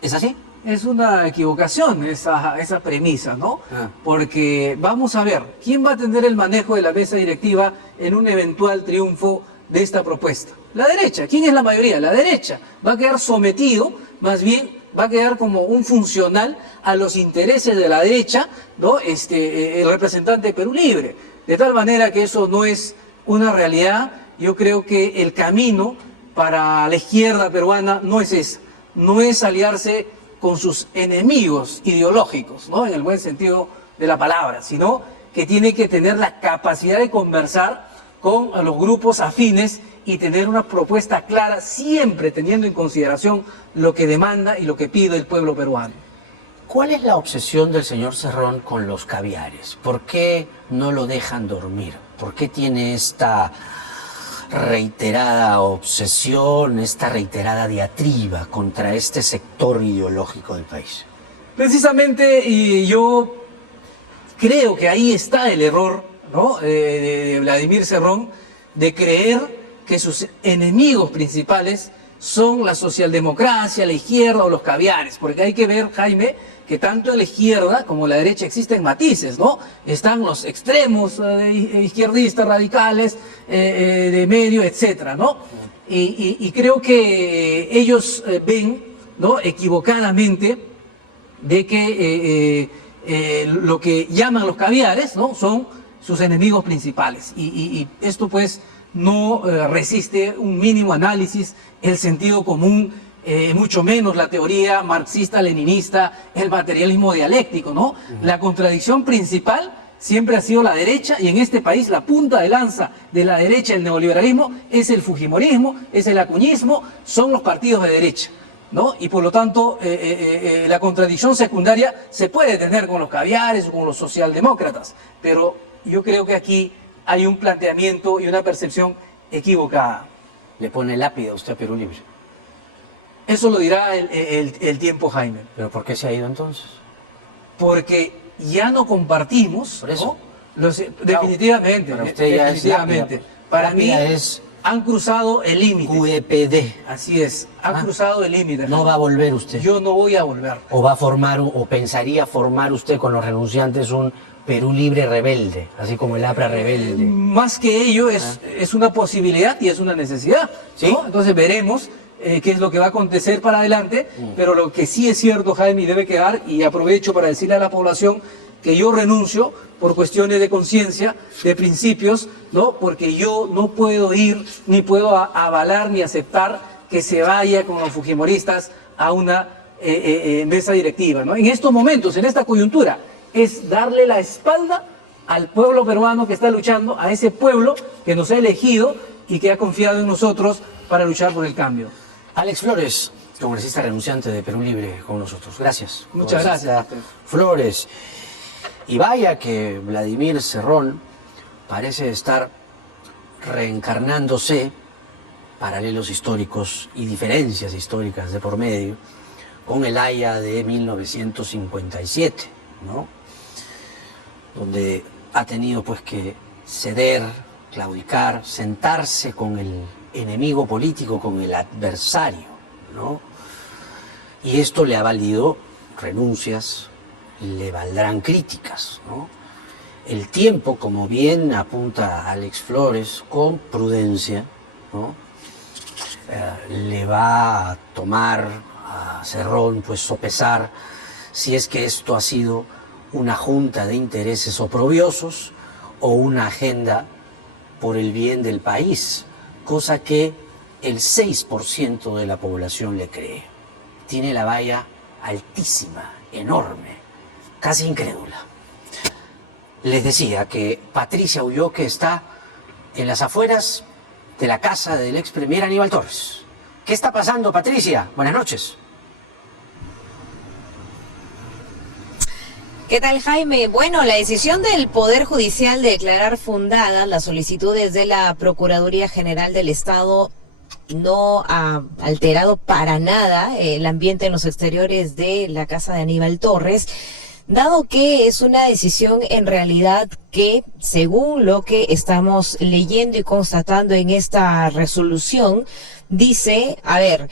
¿Es así? Es una equivocación esa premisa, ¿no? Ah. Porque vamos a ver, ¿quién va a tener el manejo de la mesa directiva en un eventual triunfo de esta propuesta? La derecha. ¿Quién es la mayoría? La derecha. Va a quedar sometido, más bien va a quedar como un funcional a los intereses de la derecha, ¿no? El representante de Perú Libre. De tal manera que eso no es una realidad. Yo creo que el camino para la izquierda peruana no es ese, no es aliarse con sus enemigos ideológicos, ¿no?, en el buen sentido de la palabra, sino que tiene que tener la capacidad de conversar con los grupos afines y tener una propuesta clara, siempre teniendo en consideración lo que demanda y lo que pide el pueblo peruano. ¿Cuál es la obsesión del señor Cerrón con los caviares? ¿Por qué no lo dejan dormir? ¿Por qué tiene esta reiterada obsesión, esta reiterada diatriba contra este sector ideológico del país? Precisamente, y yo creo que ahí está el error, ¿no?, de Vladimir Cerrón, de creer que sus enemigos principales son la socialdemocracia, la izquierda o los caviares, porque hay que ver, Jaime, que tanto en la izquierda como en la derecha existen matices, ¿no? Están los extremos izquierdistas, radicales, de medio, etcétera, ¿no? Y creo que ellos ven, ¿no?, equivocadamente, de que lo que llaman los caviares, ¿no?, son sus enemigos principales. Y esto, pues, no resiste un mínimo análisis. El sentido común mucho menos la teoría marxista-leninista, el materialismo dialéctico, ¿no? La contradicción principal siempre ha sido la derecha, y en este país la punta de lanza de la derecha, el neoliberalismo, es el fujimorismo, es el acuñismo, son los partidos de derecha, ¿no? Y por lo tanto, la contradicción secundaria se puede tener con los caviares o con los socialdemócratas, pero yo creo que aquí hay un planteamiento y una percepción equivocada. Le pone lápida usted a Perú Libre. Eso lo dirá el tiempo, Jaime. ¿Pero por qué se ha ido entonces? Porque ya no compartimos, Por eso. ¿no? Definitivamente, para usted ya es definitivamente. lápida. Para mí Lápida es han cruzado el límite. QEPD. Así es, han cruzado el límite. No va a volver usted. Yo no voy a volver. ¿O va a formar, o pensaría formar usted con los renunciantes un Perú Libre rebelde, así como el APRA rebelde? Más que ello, es una posibilidad y es una necesidad, ¿sí? ¿No? Entonces veremos qué es lo que va a acontecer para adelante, pero lo que sí es cierto, Jaime, y debe quedar, y aprovecho para decirle a la población que yo renuncio por cuestiones de conciencia, de principios, ¿no? Porque yo no puedo ir, ni puedo avalar, ni aceptar que se vaya con los fujimoristas a una mesa directiva, ¿no? En estos momentos, en esta coyuntura, es darle la espalda al pueblo peruano que está luchando, a ese pueblo que nos ha elegido y que ha confiado en nosotros para luchar por el cambio. Alex Flores, congresista renunciante de Perú Libre, con nosotros. Gracias. Muchas gracias. Flores. Y vaya que Vladimir Cerrón parece estar reencarnándose, paralelos históricos y diferencias históricas de por medio, con el Haya de 1957, ¿no? Donde ha tenido pues que ceder, claudicar, sentarse con el enemigo político, con el adversario, ¿no? Y esto le ha valido renuncias, le valdrán críticas, ¿no? El tiempo, como bien apunta Alex Flores, con prudencia, ¿no? Le va a tomar a Cerrón, pues sopesar si es que esto ha sido una junta de intereses oprobiosos o una agenda por el bien del país, cosa que el 6% de la población le cree. Tiene la valla altísima, enorme, casi incrédula. Les decía que Patricia Ulloque está en las afueras de la casa del ex premier Aníbal Torres. ¿Qué está pasando, Patricia? Buenas noches. ¿Qué tal, Jaime? Bueno, la decisión del Poder Judicial de declarar fundadas las solicitudes de la Procuraduría General del Estado no ha alterado para nada el ambiente en los exteriores de la casa de Aníbal Torres, dado que es una decisión en realidad que, según lo que estamos leyendo y constatando en esta resolución, dice, a ver,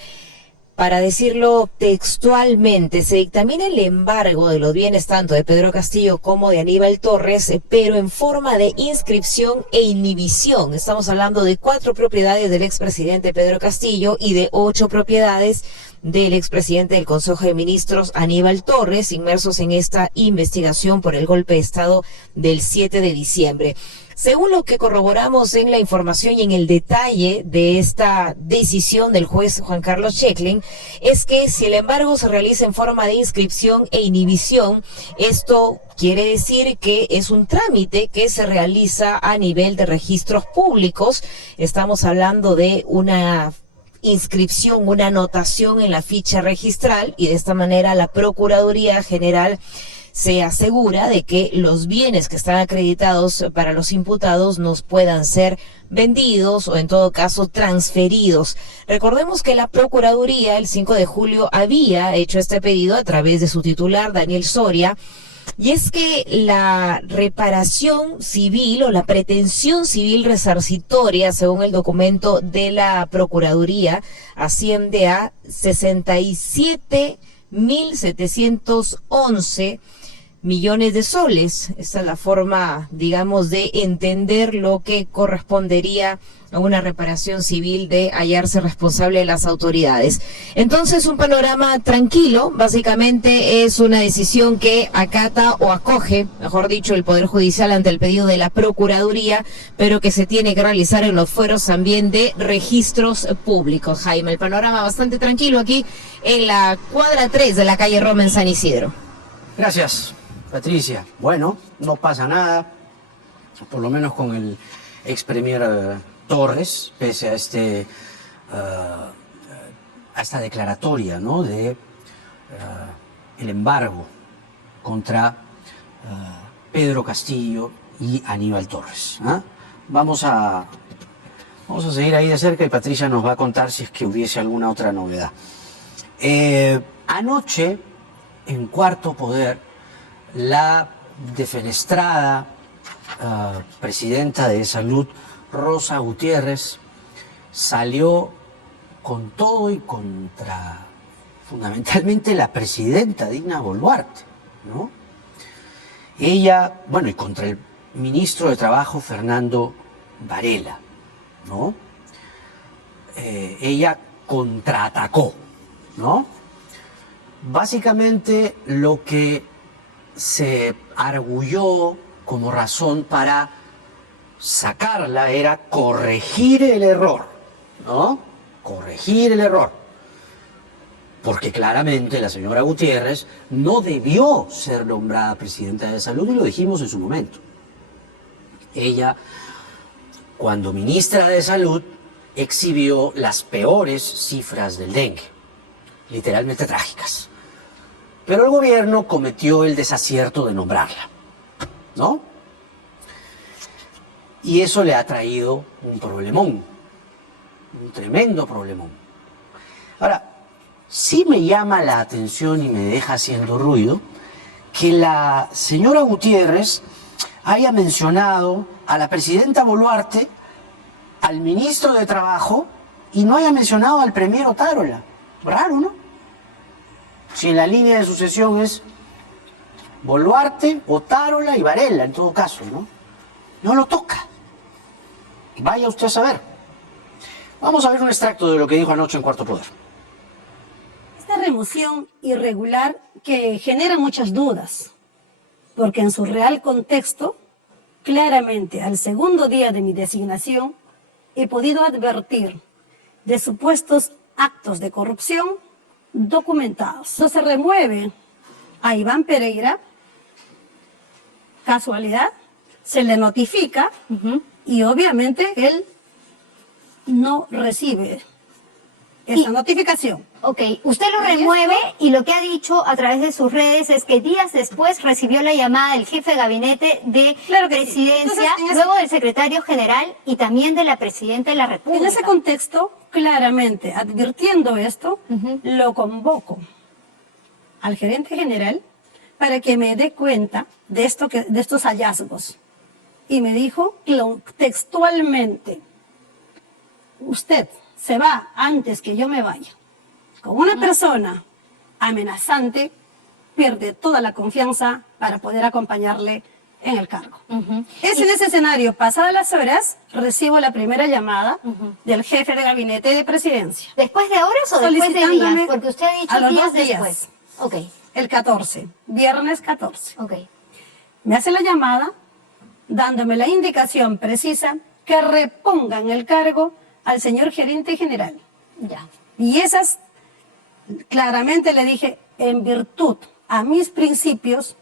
para decirlo textualmente, se dictamina el embargo de los bienes tanto de Pedro Castillo como de Aníbal Torres, pero en forma de inscripción e inhibición. Estamos hablando de 4 propiedades del expresidente Pedro Castillo y de 8 propiedades del expresidente del Consejo de Ministros, Aníbal Torres, inmersos en esta investigación por el golpe de Estado del 7 de diciembre. Según lo que corroboramos en la información y en el detalle de esta decisión del juez Juan Carlos Checklin, es que si el embargo se realiza en forma de inscripción e inhibición, esto quiere decir que es un trámite que se realiza a nivel de registros públicos. Estamos hablando de una inscripción, una anotación en la ficha registral, y de esta manera la Procuraduría General se asegura de que los bienes que están acreditados para los imputados nos puedan ser vendidos o en todo caso transferidos. Recordemos que la Procuraduría el 5 de julio había hecho este pedido a través de su titular, Daniel Soria, y es que la reparación civil o la pretensión civil resarcitoria, según el documento de la Procuraduría, asciende a 67.711 millones de soles. Esa es la forma, digamos, de entender lo que correspondería a una reparación civil de hallarse responsable de las autoridades. Entonces, un panorama tranquilo, básicamente es una decisión que acata o acoge, mejor dicho, el Poder Judicial ante el pedido de la Procuraduría, pero que se tiene que realizar en los fueros también de registros públicos. Jaime, el panorama bastante tranquilo aquí en la cuadra 3 de la calle Roma en San Isidro. Gracias, Patricia. Bueno, no pasa nada, por lo menos con el ex premier Torres, pese a esta declaratoria, ¿no?, de el embargo contra Pedro Castillo y Aníbal Torres. Vamos a seguir ahí de cerca y Patricia nos va a contar si es que hubiese alguna otra novedad. Anoche, en Cuarto Poder, la defenestrada presidenta de Salud, Rosa Gutiérrez, salió con todo y contra fundamentalmente la presidenta Dina Boluarte, ¿no? Ella, bueno, y contra el ministro de Trabajo Fernando Varela, ¿no? Ella contraatacó, ¿no? Básicamente lo que se arguyó como razón para sacarla era corregir el error, ¿no? Corregir el error. Porque claramente la señora Gutiérrez no debió ser nombrada presidenta de Salud y lo dijimos en su momento. Ella, cuando ministra de Salud, exhibió las peores cifras del dengue, literalmente trágicas. Pero el gobierno cometió el desacierto de nombrarla, ¿no? Y eso le ha traído un problemón, un tremendo problemón. Ahora, sí me llama la atención y me deja haciendo ruido que la señora Gutiérrez haya mencionado a la presidenta Boluarte, al ministro de Trabajo, y no haya mencionado al premier Otárola. Raro, ¿no? Si en la línea de sucesión es Boluarte, Otárola y Varela, en todo caso, ¿no? No lo toca. Vaya usted a saber. Vamos a ver un extracto de lo que dijo anoche en Cuarto Poder. Esta remoción irregular que genera muchas dudas, porque en su real contexto, claramente al segundo día de mi designación, he podido advertir de supuestos actos de corrupción documentados. No se remueve a Iván Pereira, casualidad, se le notifica y obviamente él no recibe esa notificación. Ok, usted lo remueve y lo que ha dicho a través de sus redes es que días después recibió la llamada del jefe de gabinete de presidencia, Entonces, luego del secretario general y también de la presidenta de la República. En ese contexto, claramente, advirtiendo esto, lo convoco al gerente general para que me dé cuenta de estos hallazgos. Y me dijo textualmente, usted se va antes que yo me vaya. Con una persona amenazante, pierde toda la confianza para poder acompañarle en el cargo. Es en ese escenario, pasadas las horas, recibo la primera llamada del jefe de gabinete de presidencia. ¿Después de horas o después de días? Porque usted ha dicho a los días 2 días después. Ok. El 14, viernes 14. Ok. Me hace la llamada dándome la indicación precisa que repongan el cargo al señor gerente general. Ya. Y esas, claramente le dije, en virtud a mis principios,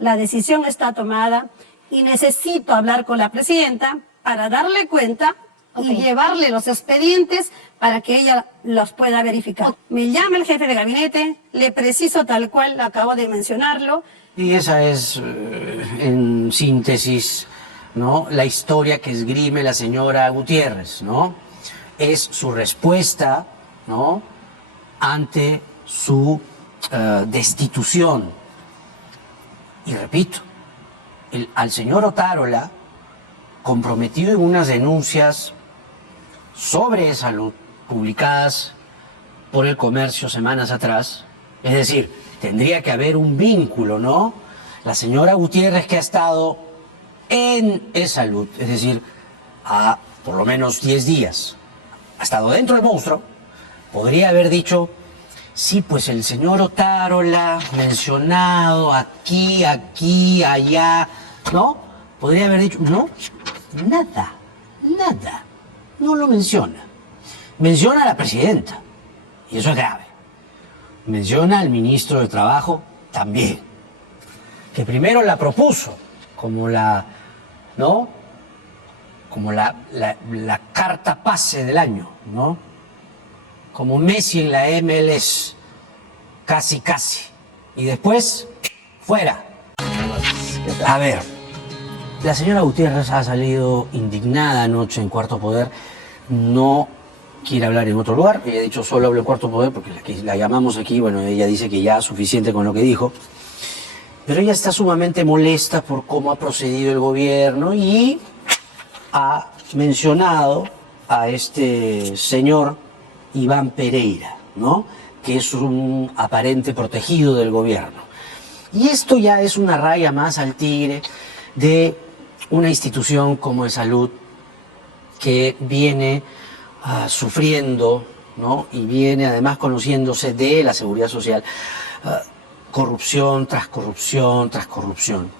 la decisión está tomada y necesito hablar con la presidenta para darle cuenta y llevarle los expedientes para que ella los pueda verificar. Me llama el jefe de gabinete, le preciso tal cual, acabo de mencionarlo. Y esa es, en síntesis, ¿no?, la historia que esgrime la señora Gutiérrez, ¿no? Es su respuesta, ¿no?, ante su destitución. Y repito, al señor Otárola, comprometido en unas denuncias sobre salud publicadas por El Comercio semanas atrás, es decir, tendría que haber un vínculo, ¿no?, La señora Gutiérrez, que ha estado en E-Salud, es decir, a por lo menos 10 días, ha estado dentro del monstruo, podría haber dicho, sí, pues el señor Otárola mencionado aquí, allá, ¿no? Podría haber dicho, no, nada, no lo menciona. Menciona a la presidenta, y eso es grave. Menciona al ministro de Trabajo también, que primero la propuso como la, ¿no? Como la carta pase del año, ¿no? Como Messi en la MLS, casi. Y después, fuera. A ver, la señora Gutiérrez ha salido indignada anoche en Cuarto Poder, no quiere hablar en otro lugar, ella ha dicho solo hablo en Cuarto Poder porque la llamamos aquí, bueno, ella dice que ya es suficiente con lo que dijo, pero ella está sumamente molesta por cómo ha procedido el gobierno y ha mencionado a este señor Iván Pereira, ¿no? Que es un aparente protegido del gobierno. Y esto ya es una raya más al tigre de una institución como E-Salud que viene sufriendo, ¿no? Y viene además conociéndose de la seguridad social, corrupción tras corrupción tras corrupción.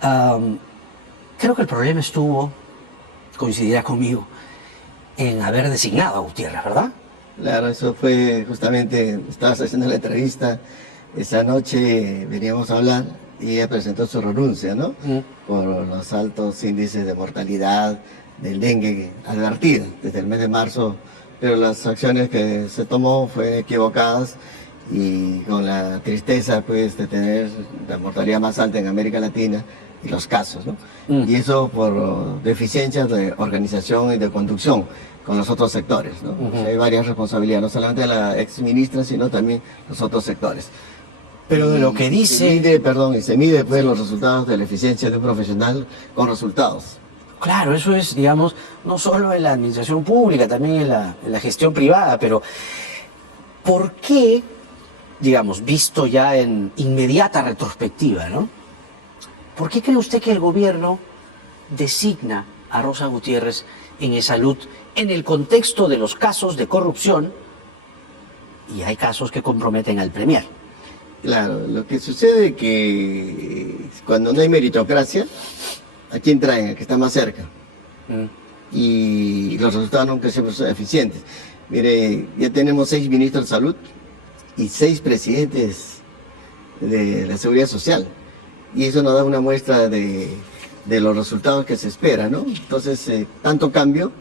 Creo que el problema estuvo, coincidirá conmigo, en haber designado a Gutiérrez, ¿verdad? Claro, eso fue justamente, estabas haciendo la entrevista, esa noche veníamos a hablar y ella presentó su renuncia, ¿no? Por los altos índices de mortalidad del dengue advertida desde el mes de marzo, pero las acciones que se tomó fueron equivocadas y con la tristeza pues de tener la mortalidad más alta en América Latina y los casos, ¿no? Y eso por deficiencias de organización y de conducción con los otros sectores, ¿no? O sea, hay varias responsabilidades, no solamente de la ex ministra, sino también los otros sectores. Pero de lo que dice... Se mide pues los resultados de la eficiencia de un profesional con resultados. Claro, eso es, digamos, no solo en la administración pública, también en la gestión privada, pero ¿por qué, digamos, visto ya en inmediata retrospectiva, ¿no? ¿Por qué cree usted que el gobierno designa a Rosa Gutiérrez en E-Salud en el contexto de los casos de corrupción y hay casos que comprometen al Premier? Claro, lo que sucede es que cuando no hay meritocracia, ¿a quién traen? Al que está más cerca. Y los resultados nunca siempre son eficientes. Mire, ya tenemos 6 ministros de salud y 6 presidentes de la seguridad social. Y eso nos da una muestra de los resultados que se espera, ¿no? Entonces, tanto cambio,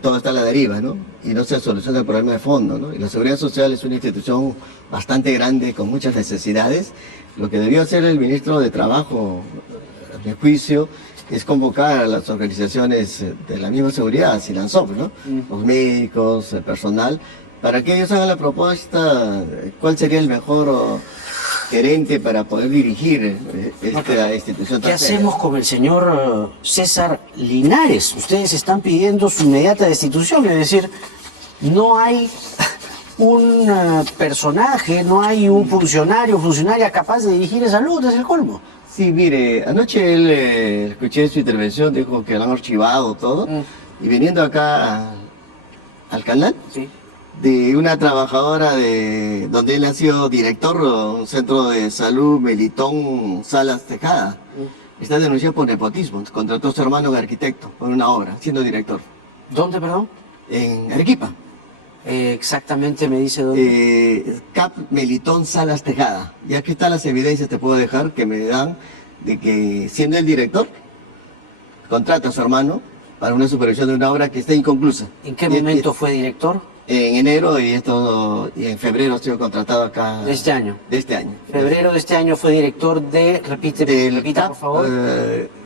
todo está a la deriva, ¿no? Y no se soluciona el problema de fondo, ¿no? Y la seguridad social es una institución bastante grande, con muchas necesidades. Lo que debió hacer el ministro de Trabajo, a mi juicio, es convocar a las organizaciones de la misma seguridad, SINANSOP, ¿no? Los médicos, el personal, para que ellos hagan la propuesta, cuál sería el mejor gerente para poder dirigir esta institución. ¿Qué hacemos con el señor César Linares? Ustedes están pidiendo su inmediata destitución, es decir, no hay un personaje, no hay un funcionaria capaz de dirigir E-Salud, es el colmo. Sí, mire, anoche él, escuché su intervención, dijo que lo han archivado todo, y viniendo acá al canal, de una trabajadora donde él ha sido director, un centro de salud, Melitón Salas Tejada, está denunciado por nepotismo, contrató a su hermano de arquitecto por una obra, siendo director. ¿Dónde, perdón? En Arequipa. Exactamente me dice dónde. CAP Melitón Salas Tejada. Y aquí están las evidencias, te puedo dejar, que me dan de que siendo el director, contrata a su hermano para una supervisión de una obra que está inconclusa. ¿En qué momento fue director? En enero y en febrero ha sido contratado acá. ¿De este año? De este año. Febrero de este año fue director de, repita por favor.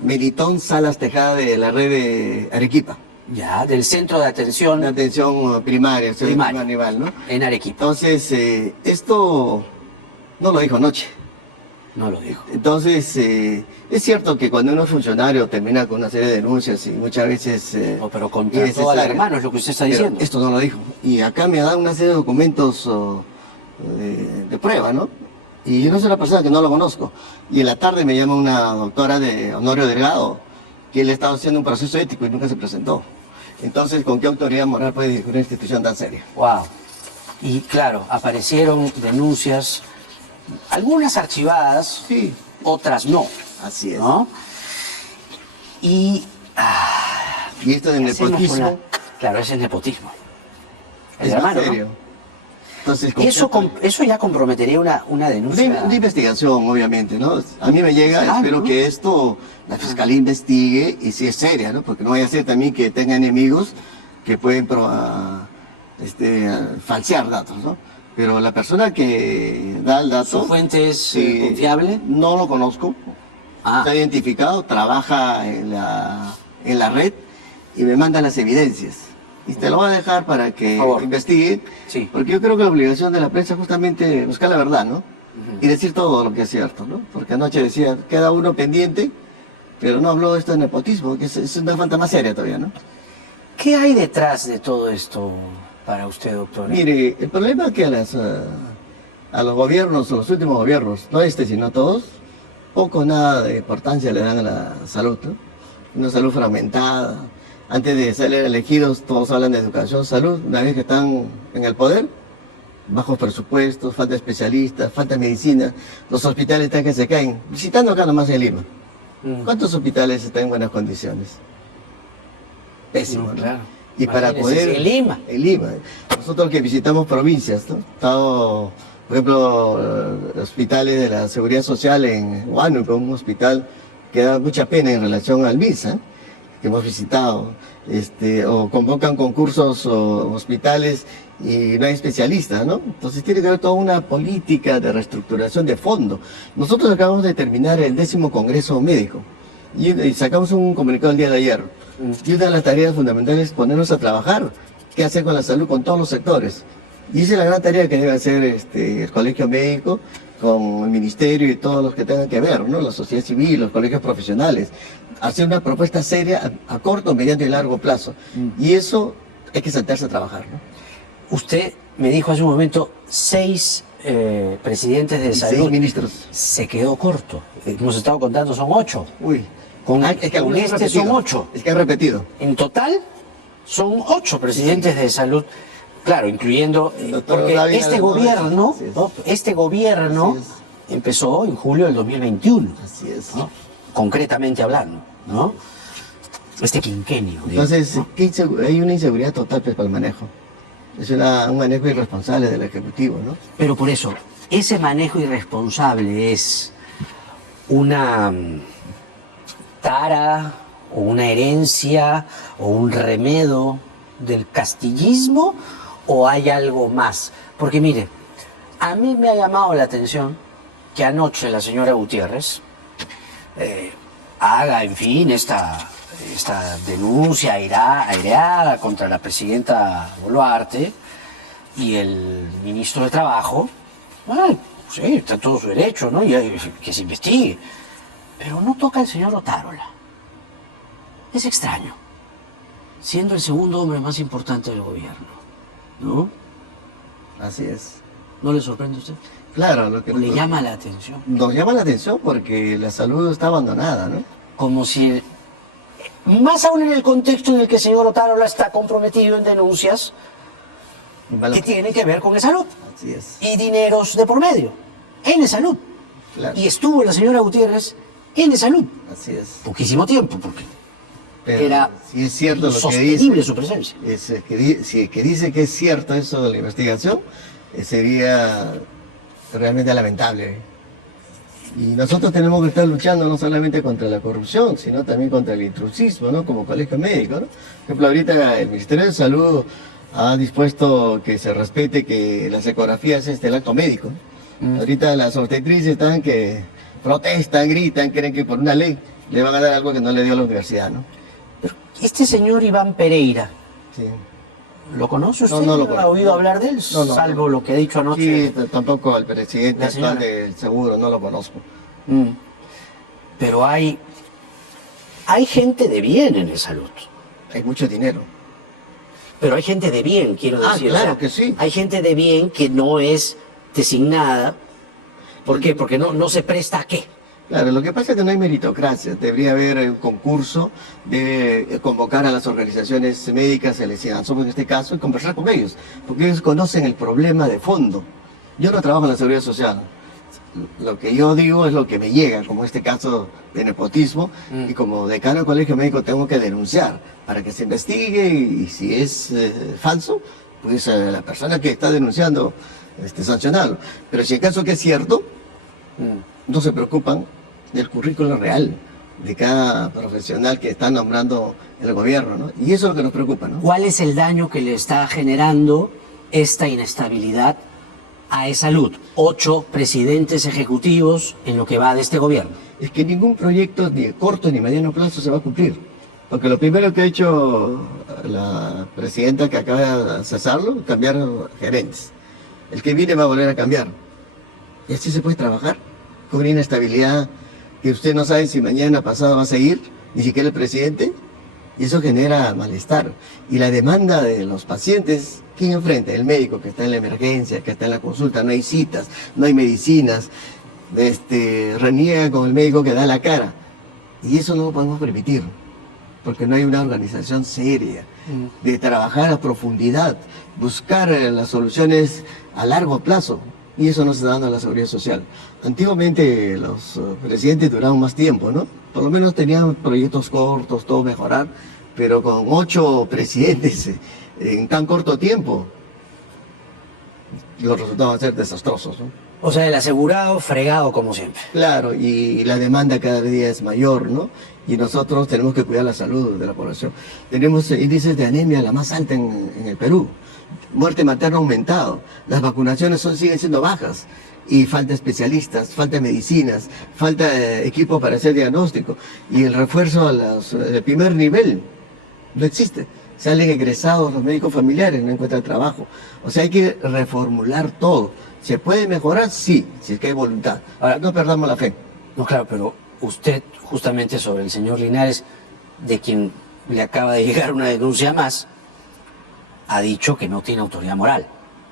Melitón Salas Tejada de la red de Arequipa. Ya, del centro de atención. De atención primaria, animal, ¿no? En Arequipa. Entonces, esto no lo dijo anoche. No lo dijo. Entonces, es cierto que cuando uno es funcionario termina con una serie de denuncias y muchas veces... no, pero contrató al hermano, es lo que usted está diciendo. Esto no lo dijo. Y acá me dan una serie de documentos de prueba, ¿no? Y yo no soy una persona que no lo conozco. Y en la tarde me llama una doctora de Honorio Delgado, que él estaba haciendo un proceso ético y nunca se presentó. Entonces, ¿con qué autoridad moral puede dirigir una institución tan seria? Wow. Y claro, aparecieron denuncias, algunas archivadas, Sí. otras no, Así es. ¿no? Y Y esto del ¿qué hacemos con nepotismo claro, ese es nepotismo. El es hermano, más ¿no? serio. Entonces, ¿con Eso, qué- eso ya comprometería una denuncia. de investigación, obviamente, ¿no? A mí me llega, Claro, espero ¿no? que esto, la fiscalía investigue y si es seria, ¿no? Porque no vaya a ser también que tenga enemigos que pueden falsear datos, ¿no? Pero la persona que da el dato... ¿Su fuente es sí, confiable? No lo conozco. Ah. Está identificado, trabaja en la red y me manda las evidencias. Y te lo voy a dejar para que Por favor. investigue, Sí. porque yo creo que la obligación de la prensa es justamente buscar la verdad, ¿no? Y decir todo lo que es cierto, ¿no? Porque anoche decía, queda uno pendiente, pero no habló de esto de nepotismo, que es una falta más seria todavía, ¿no? ¿Qué hay detrás de todo esto para usted, doctor? Mire, el problema es que a los gobiernos, a los últimos gobiernos, no este, sino todos, poco o nada de importancia le dan a la salud, ¿no? Una salud fragmentada. Antes de ser elegidos, todos hablan de educación, salud. Una vez que están en el poder, bajos presupuestos, falta de especialistas, falta de medicina, los hospitales están que se caen. Visitando acá nomás en Lima. ¿Cuántos hospitales están en buenas condiciones? Pésimo, No, ¿no? claro. Y para Imagínese, poder... en Lima. En Lima. Nosotros que visitamos provincias, ¿no? Estado, por ejemplo, hospitales de la Seguridad Social en Huánuco, un hospital que da mucha pena en relación al MISA, que hemos visitado, o convocan concursos o hospitales y no hay especialistas, ¿no? Entonces tiene que haber toda una política de reestructuración de fondo. Nosotros acabamos de terminar el 10º Congreso Médico y sacamos un comunicado el día de ayer. Y una de las tareas fundamentales es ponernos a trabajar, qué hacer con la salud, con todos los sectores. Y esa es la gran tarea que debe hacer el Colegio Médico, con el Ministerio y todos los que tengan que ver, ¿no? La sociedad civil, los colegios profesionales. Hacer una propuesta seria a corto, mediano y largo plazo. Y eso hay que sentarse a trabajar, ¿no? Usted me dijo hace un momento 6 presidentes de Y salud. 6 ministros. Se quedó corto. Hemos estado contando, son 8. Uy. Con, Es que con algunos han este son repetido. 8. Es que han repetido. En total son 8 presidentes de salud. Claro, incluyendo doctor porque Dávila este no, gobierno, así es. ¿no? Este gobierno Así empezó en julio del 2021, Así es. ¿no? Concretamente hablando, ¿no? Este quinquenio. digamos, Entonces, ¿no? hay una inseguridad total pues, para el manejo. Es un manejo irresponsable del Ejecutivo, ¿no? Pero por eso, ese manejo irresponsable es una tara o una herencia o un remedio del castillismo o hay algo más. Porque mire, a mí me ha llamado la atención que anoche la señora Gutiérrez haga, en fin, esta denuncia aireada contra la presidenta Boluarte y el ministro de Trabajo. Ay, sí, está en todo su derecho, ¿no? Y que se investigue. Pero no toca al señor Otárola. Es extraño. Siendo el segundo hombre más importante del gobierno, ¿no? Así es. ¿No le sorprende a usted? Claro, lo que ¿O le llama la atención? nos llama la atención porque la salud está abandonada, ¿no? Como si, más aún en el contexto en el que el señor Otárola está comprometido en denuncias que tienen que ver con salud Así es. y dineros de por medio, en salud. Claro. Y estuvo la señora Gutiérrez en salud, Así es. poquísimo tiempo, porque Pero era si es cierto lo que insostenible dice, su presencia. si que dice que es cierto eso de la investigación, sería realmente lamentable. Y nosotros tenemos que estar luchando no solamente contra la corrupción, sino también contra el intrusismo, ¿no? Como colegio médico, ¿no? Por ejemplo, ahorita el Ministerio de Salud ha dispuesto que se respete que las ecografías es el acto médico, ¿no? Ahorita las obstetrices están que protestan, gritan, creen que por una ley le van a dar algo que no le dio a la universidad, ¿no? Este señor Iván Pereira, Sí. ¿lo conoce usted? No lo ¿Ha conozco. oído hablar de él? No, no. Salvo lo que ha dicho anoche. Sí, tampoco al presidente La actual señora. del seguro, no lo conozco. Pero hay gente de bien en el salud. Hay mucho dinero. Pero hay gente de bien, quiero Ah, decir. claro que sí. Hay gente de bien que no es designada ¿Por qué? Porque no se presta a qué. Claro, lo que pasa es que no hay meritocracia. Debería haber un concurso de convocar a las organizaciones médicas, el SINASOP en este caso, y conversar con ellos, porque ellos conocen el problema de fondo. Yo no trabajo en la seguridad social. Lo que yo digo es lo que me llega, como este caso de nepotismo, y como decano del colegio médico tengo que denunciar para que se investigue y si es falso, pues la persona que está denunciando sancionarlo. Pero si en caso que es cierto, no se preocupan del currículo real de cada profesional que está nombrando el gobierno, ¿no? Y eso es lo que nos preocupa, ¿no? ¿Cuál es el daño que le está generando esta inestabilidad a E-Salud? 8 presidentes ejecutivos en lo que va de este gobierno. Es que ningún proyecto ni de corto ni mediano plazo se va a cumplir. Porque lo primero que ha hecho la presidenta que acaba de cesarlo, cambiar gerentes. El que viene va a volver a cambiar. Y así se puede trabajar con una inestabilidad que usted no sabe si mañana pasado va a seguir, ni siquiera el presidente, y eso genera malestar. Y la demanda de los pacientes, ¿quién enfrenta? El médico que está en la emergencia, que está en la consulta, no hay citas, no hay medicinas, reniega con el médico que da la cara. Y eso no lo podemos permitir, porque no hay una organización seria de trabajar a profundidad, buscar las soluciones a largo plazo. Y eso no se está dando a la seguridad social. Antiguamente los presidentes duraban más tiempo, ¿no? Por lo menos tenían proyectos cortos, todo mejorar, pero con 8 presidentes en tan corto tiempo, los resultados van a ser desastrosos, ¿no? O sea, el asegurado fregado como siempre. Claro, y la demanda cada día es mayor, ¿no? Y nosotros tenemos que cuidar la salud de la población. Tenemos índices de anemia la más alta en el Perú. Muerte materna ha aumentado, las vacunaciones siguen siendo bajas y falta especialistas, falta medicinas, falta equipo para hacer diagnóstico y el refuerzo del primer nivel no existe. Salen egresados los médicos familiares, no encuentran trabajo. O sea, hay que reformular todo. ¿Se puede mejorar? Sí, si es que hay voluntad. Ahora, no perdamos la fe. No, claro, pero usted justamente sobre el señor Linares, de quien le acaba de llegar una denuncia más, ha dicho que no tiene autoridad moral.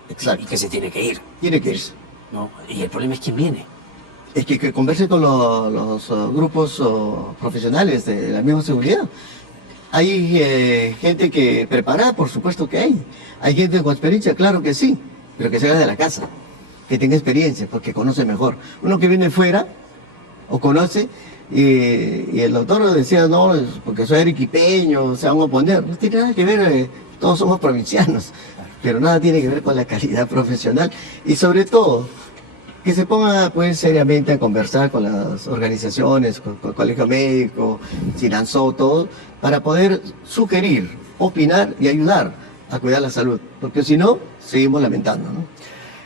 Exacto. Y que se tiene que ir. Tiene que irse. ¿No? Y el problema es quién viene. Es que converse con los grupos profesionales de la misma seguridad. Hay gente que preparada, por supuesto que hay. Hay gente con experiencia, claro que sí, pero que se haga de la casa, que tenga experiencia, porque conoce mejor. Uno que viene fuera, o conoce, y el doctor decía, no, porque soy arequipeño, se van a oponer. No tiene nada que ver, todos somos provincianos, pero nada tiene que ver con la calidad profesional. Y sobre todo, que se ponga pues seriamente a conversar con las organizaciones, con el Colegio Médico, SINASOP, todo, para poder sugerir, opinar y ayudar a cuidar la salud, porque si no, seguimos lamentando, ¿no?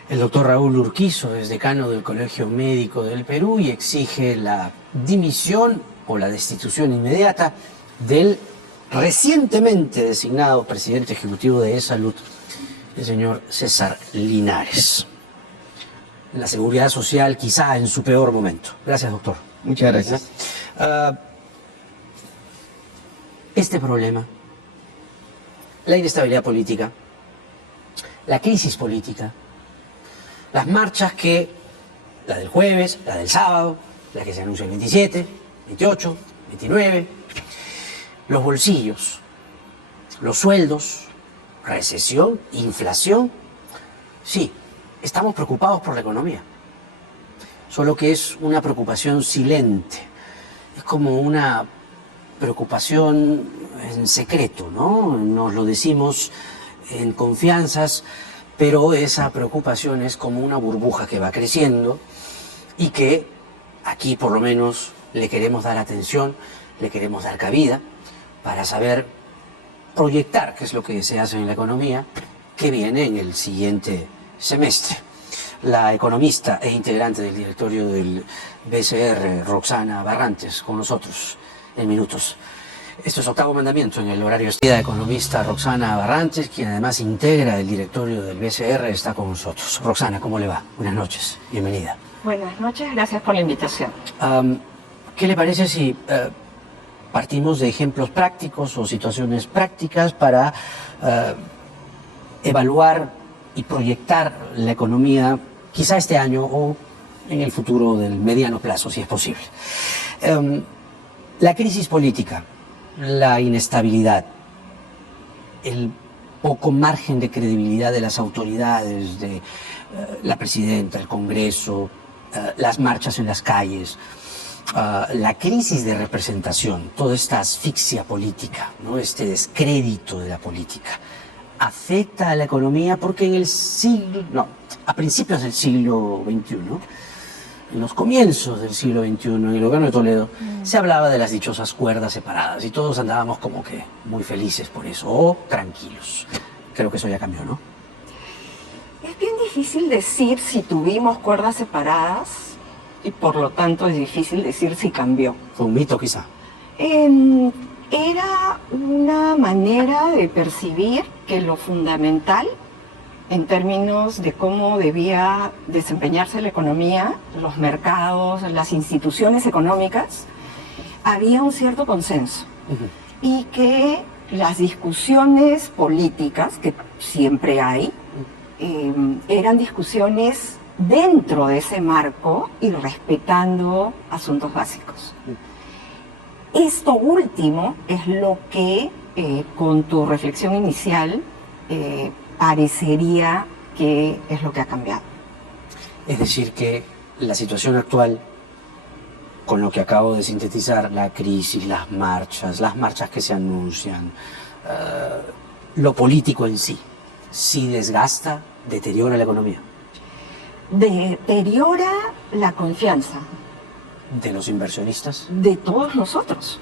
El doctor Raúl Urquizo es decano del Colegio Médico del Perú y exige la dimisión o la destitución inmediata del recientemente designado presidente ejecutivo de E-Salud, el señor César Linares. La seguridad social quizá en su peor momento. Gracias, doctor. Muchas gracias. Este problema, la inestabilidad política, la crisis política, las marchas la del jueves, la del sábado, la que se anuncia el 27, 28, 29, los bolsillos, los sueldos, recesión, inflación, sí, estamos preocupados por la economía, solo que es una preocupación silente, es como una preocupación en secreto, ¿no? Nos lo decimos en confianzas, pero esa preocupación es como una burbuja que va creciendo y que aquí por lo menos le queremos dar atención, le queremos dar cabida para saber proyectar qué es lo que se hace en la economía que viene en el siguiente semestre. La economista e integrante del directorio del BCR, Roxana Barrantes, con nosotros en minutos. Esto es Octavo Mandamiento en el horario estival. La economista Roxana Barrantes, quien además integra el directorio del BCR, está con nosotros. Roxana, ¿cómo le va? Buenas noches, bienvenida. Buenas noches, gracias por la invitación. ¿Qué le parece si partimos de ejemplos prácticos o situaciones prácticas para evaluar y proyectar la economía quizá este año o en el futuro del mediano plazo, si es posible. La crisis política, la inestabilidad, el poco margen de credibilidad de las autoridades, de la presidenta, el Congreso, las marchas en las calles, la crisis de representación, toda esta asfixia política, ¿no? Este descrédito de la política, afecta a la economía porque a principios del siglo XXI, en los comienzos del siglo XXI, en el gobierno de Toledo, se hablaba de las dichosas cuerdas separadas y todos andábamos como que muy felices por eso, o tranquilos. Creo que eso ya cambió, ¿no? Es bien difícil decir si tuvimos cuerdas separadas y por lo tanto es difícil decir si cambió. Fue un mito quizá. Era una manera de percibir que lo fundamental en términos de cómo debía desempeñarse la economía, los mercados, las instituciones económicas, había un cierto consenso. Y que las discusiones políticas, que siempre hay, eran discusiones dentro de ese marco y respetando asuntos básicos. Esto último es lo que, con tu reflexión inicial, parecería que es lo que ha cambiado. Es decir, que la situación actual, con lo que acabo de sintetizar, la crisis, las marchas que se anuncian, lo político en sí desgasta, deteriora la economía. Deteriora la confianza. ¿De los inversionistas? De todos nosotros.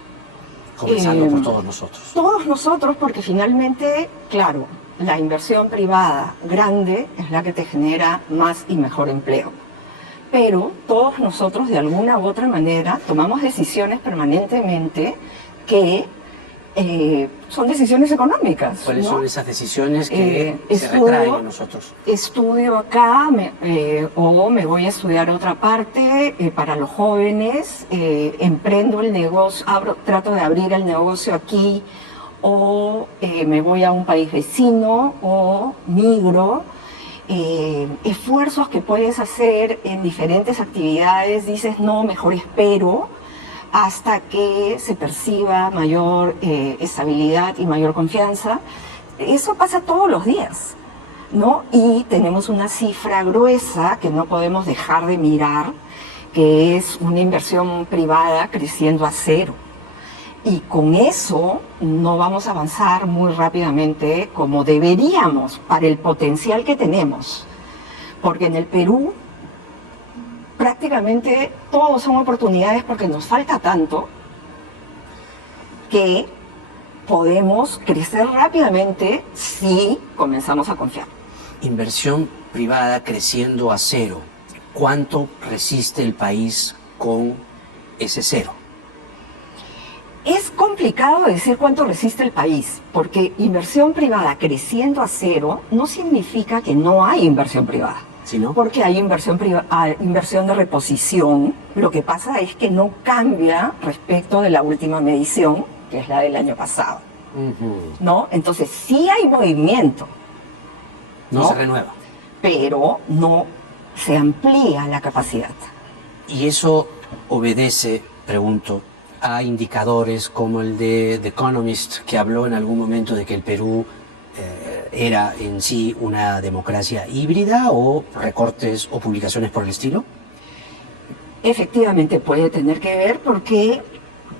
Comenzando por todos nosotros. Todos nosotros, porque finalmente, claro, la inversión privada grande es la que te genera más y mejor empleo. Pero todos nosotros, de alguna u otra manera, tomamos decisiones permanentemente que son decisiones económicas. ¿Cuáles ¿no? son esas decisiones que se retraen en nosotros? Estudio acá o me voy a estudiar a otra parte. Para los jóvenes, emprendo el negocio, trato de abrir el negocio aquí, o me voy a un país vecino, o migro. Esfuerzos que puedes hacer en diferentes actividades, dices no, mejor espero hasta que se perciba mayor estabilidad y mayor confianza. Eso pasa todos los días, ¿no? Y tenemos una cifra gruesa que no podemos dejar de mirar, que es una inversión privada creciendo a cero. Y con eso no vamos a avanzar muy rápidamente como deberíamos para el potencial que tenemos. Porque en el Perú prácticamente todos son oportunidades porque nos falta tanto que podemos crecer rápidamente si comenzamos a confiar. Inversión privada creciendo a cero. ¿Cuánto resiste el país con ese cero? Es complicado decir cuánto resiste el país, porque inversión privada creciendo a cero no significa que no hay inversión privada. ¿Sí, no? Porque hay inversión de reposición. Lo que pasa es que no cambia respecto de la última medición, que es la del año pasado. ¿No? Entonces sí hay movimiento. No se renueva. Pero no se amplía la capacidad. Y eso obedece, pregunto, a indicadores como el de The Economist, que habló en algún momento de que el Perú era en sí una democracia híbrida, o recortes o publicaciones por el estilo. Efectivamente puede tener que ver porque,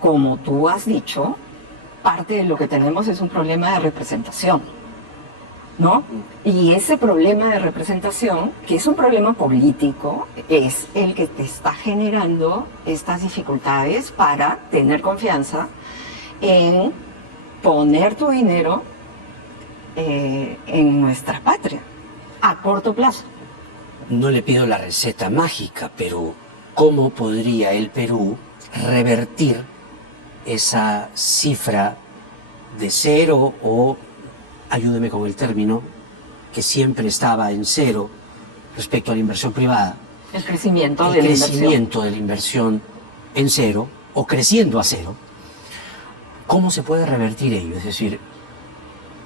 como tú has dicho, parte de lo que tenemos es un problema de representación, ¿no? Y ese problema de representación, que es un problema político, es el que te está generando estas dificultades para tener confianza en poner tu dinero en nuestra patria, a corto plazo. No le pido la receta mágica, pero ¿cómo podría el Perú revertir esa cifra de cero, o, ayúdeme con el término, que siempre estaba en cero respecto a la inversión privada? El crecimiento de la inversión en cero, o creciendo a cero. ¿Cómo se puede revertir ello? Es decir,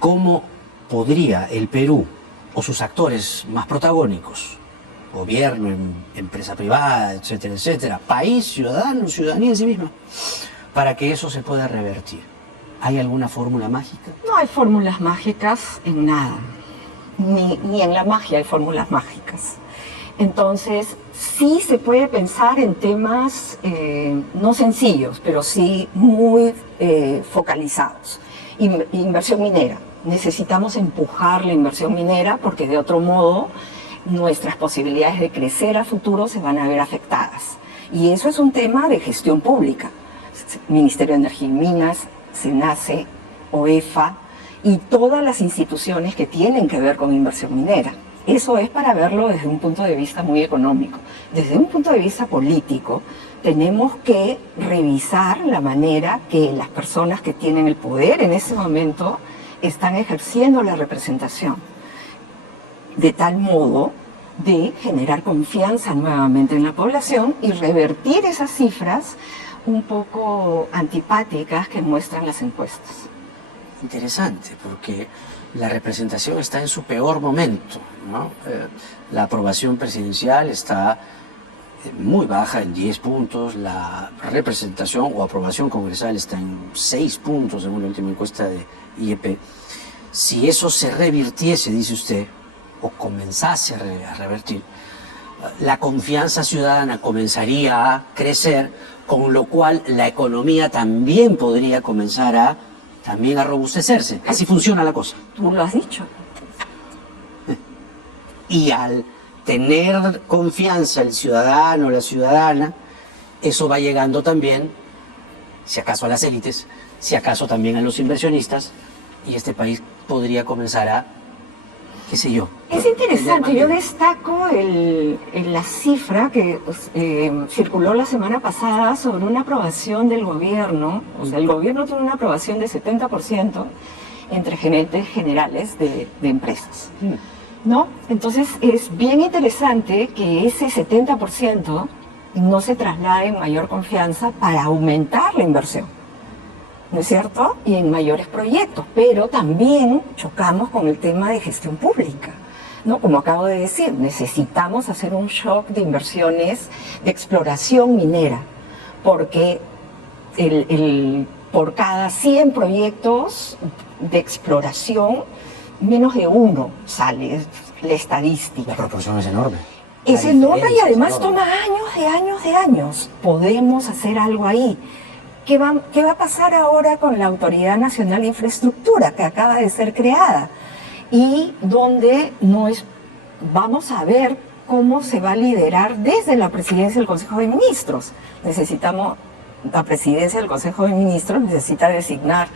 ¿cómo podría el Perú, o sus actores más protagónicos, gobierno, empresa privada, etcétera, etcétera, país, ciudadano, ciudadanía en sí misma, para que eso se pueda revertir? ¿Hay alguna fórmula mágica? No hay fórmulas mágicas en nada, ni en la magia hay fórmulas mágicas. Entonces, sí se puede pensar en temas no sencillos, pero sí muy focalizados. Inversión minera. Necesitamos empujar la inversión minera porque de otro modo nuestras posibilidades de crecer a futuro se van a ver afectadas. Y eso es un tema de gestión pública. Ministerio de Energía y Minas, SENACE, OEFA y todas las instituciones que tienen que ver con inversión minera. Eso es para verlo desde un punto de vista muy económico. Desde un punto de vista político, tenemos que revisar la manera que las personas que tienen el poder en ese momento están ejerciendo la representación, de tal modo de generar confianza nuevamente en la población y revertir esas cifras un poco antipáticas que muestran las encuestas. Interesante, porque la representación está en su peor momento, ¿no? La aprobación presidencial está muy baja, en 10 puntos, la representación o aprobación congresal está en 6 puntos, según la última encuesta de IEP. Si eso se revirtiese, dice usted, o comenzase a revertir, la confianza ciudadana comenzaría a crecer, con lo cual la economía también podría comenzar a robustecerse. Así funciona la cosa. Tú lo has dicho. Y al tener confianza el ciudadano o la ciudadana, eso va llegando también, si acaso a las élites, si acaso también a los inversionistas, y este país podría comenzar a, qué sé yo. Es interesante, yo destaco la cifra que circuló la semana pasada sobre una aprobación del gobierno. O sea, el gobierno tiene una aprobación de 70% entre gerentes generales de empresas, ¿no? Entonces es bien interesante que ese 70% no se traslade en mayor confianza para aumentar la inversión, ¿no es cierto? Y en mayores proyectos, pero también chocamos con el tema de gestión pública, ¿no? Como acabo de decir, necesitamos hacer un shock de inversiones de exploración minera, porque por cada 100 proyectos de exploración, menos de uno sale, la estadística. La proporción es enorme. Es enorme y además toma años. Podemos hacer algo ahí. ¿Qué va a pasar ahora con la Autoridad Nacional de Infraestructura, que acaba de ser creada? Y donde vamos a ver cómo se va a liderar desde la presidencia del Consejo de Ministros. La presidencia del Consejo de Ministros necesita designar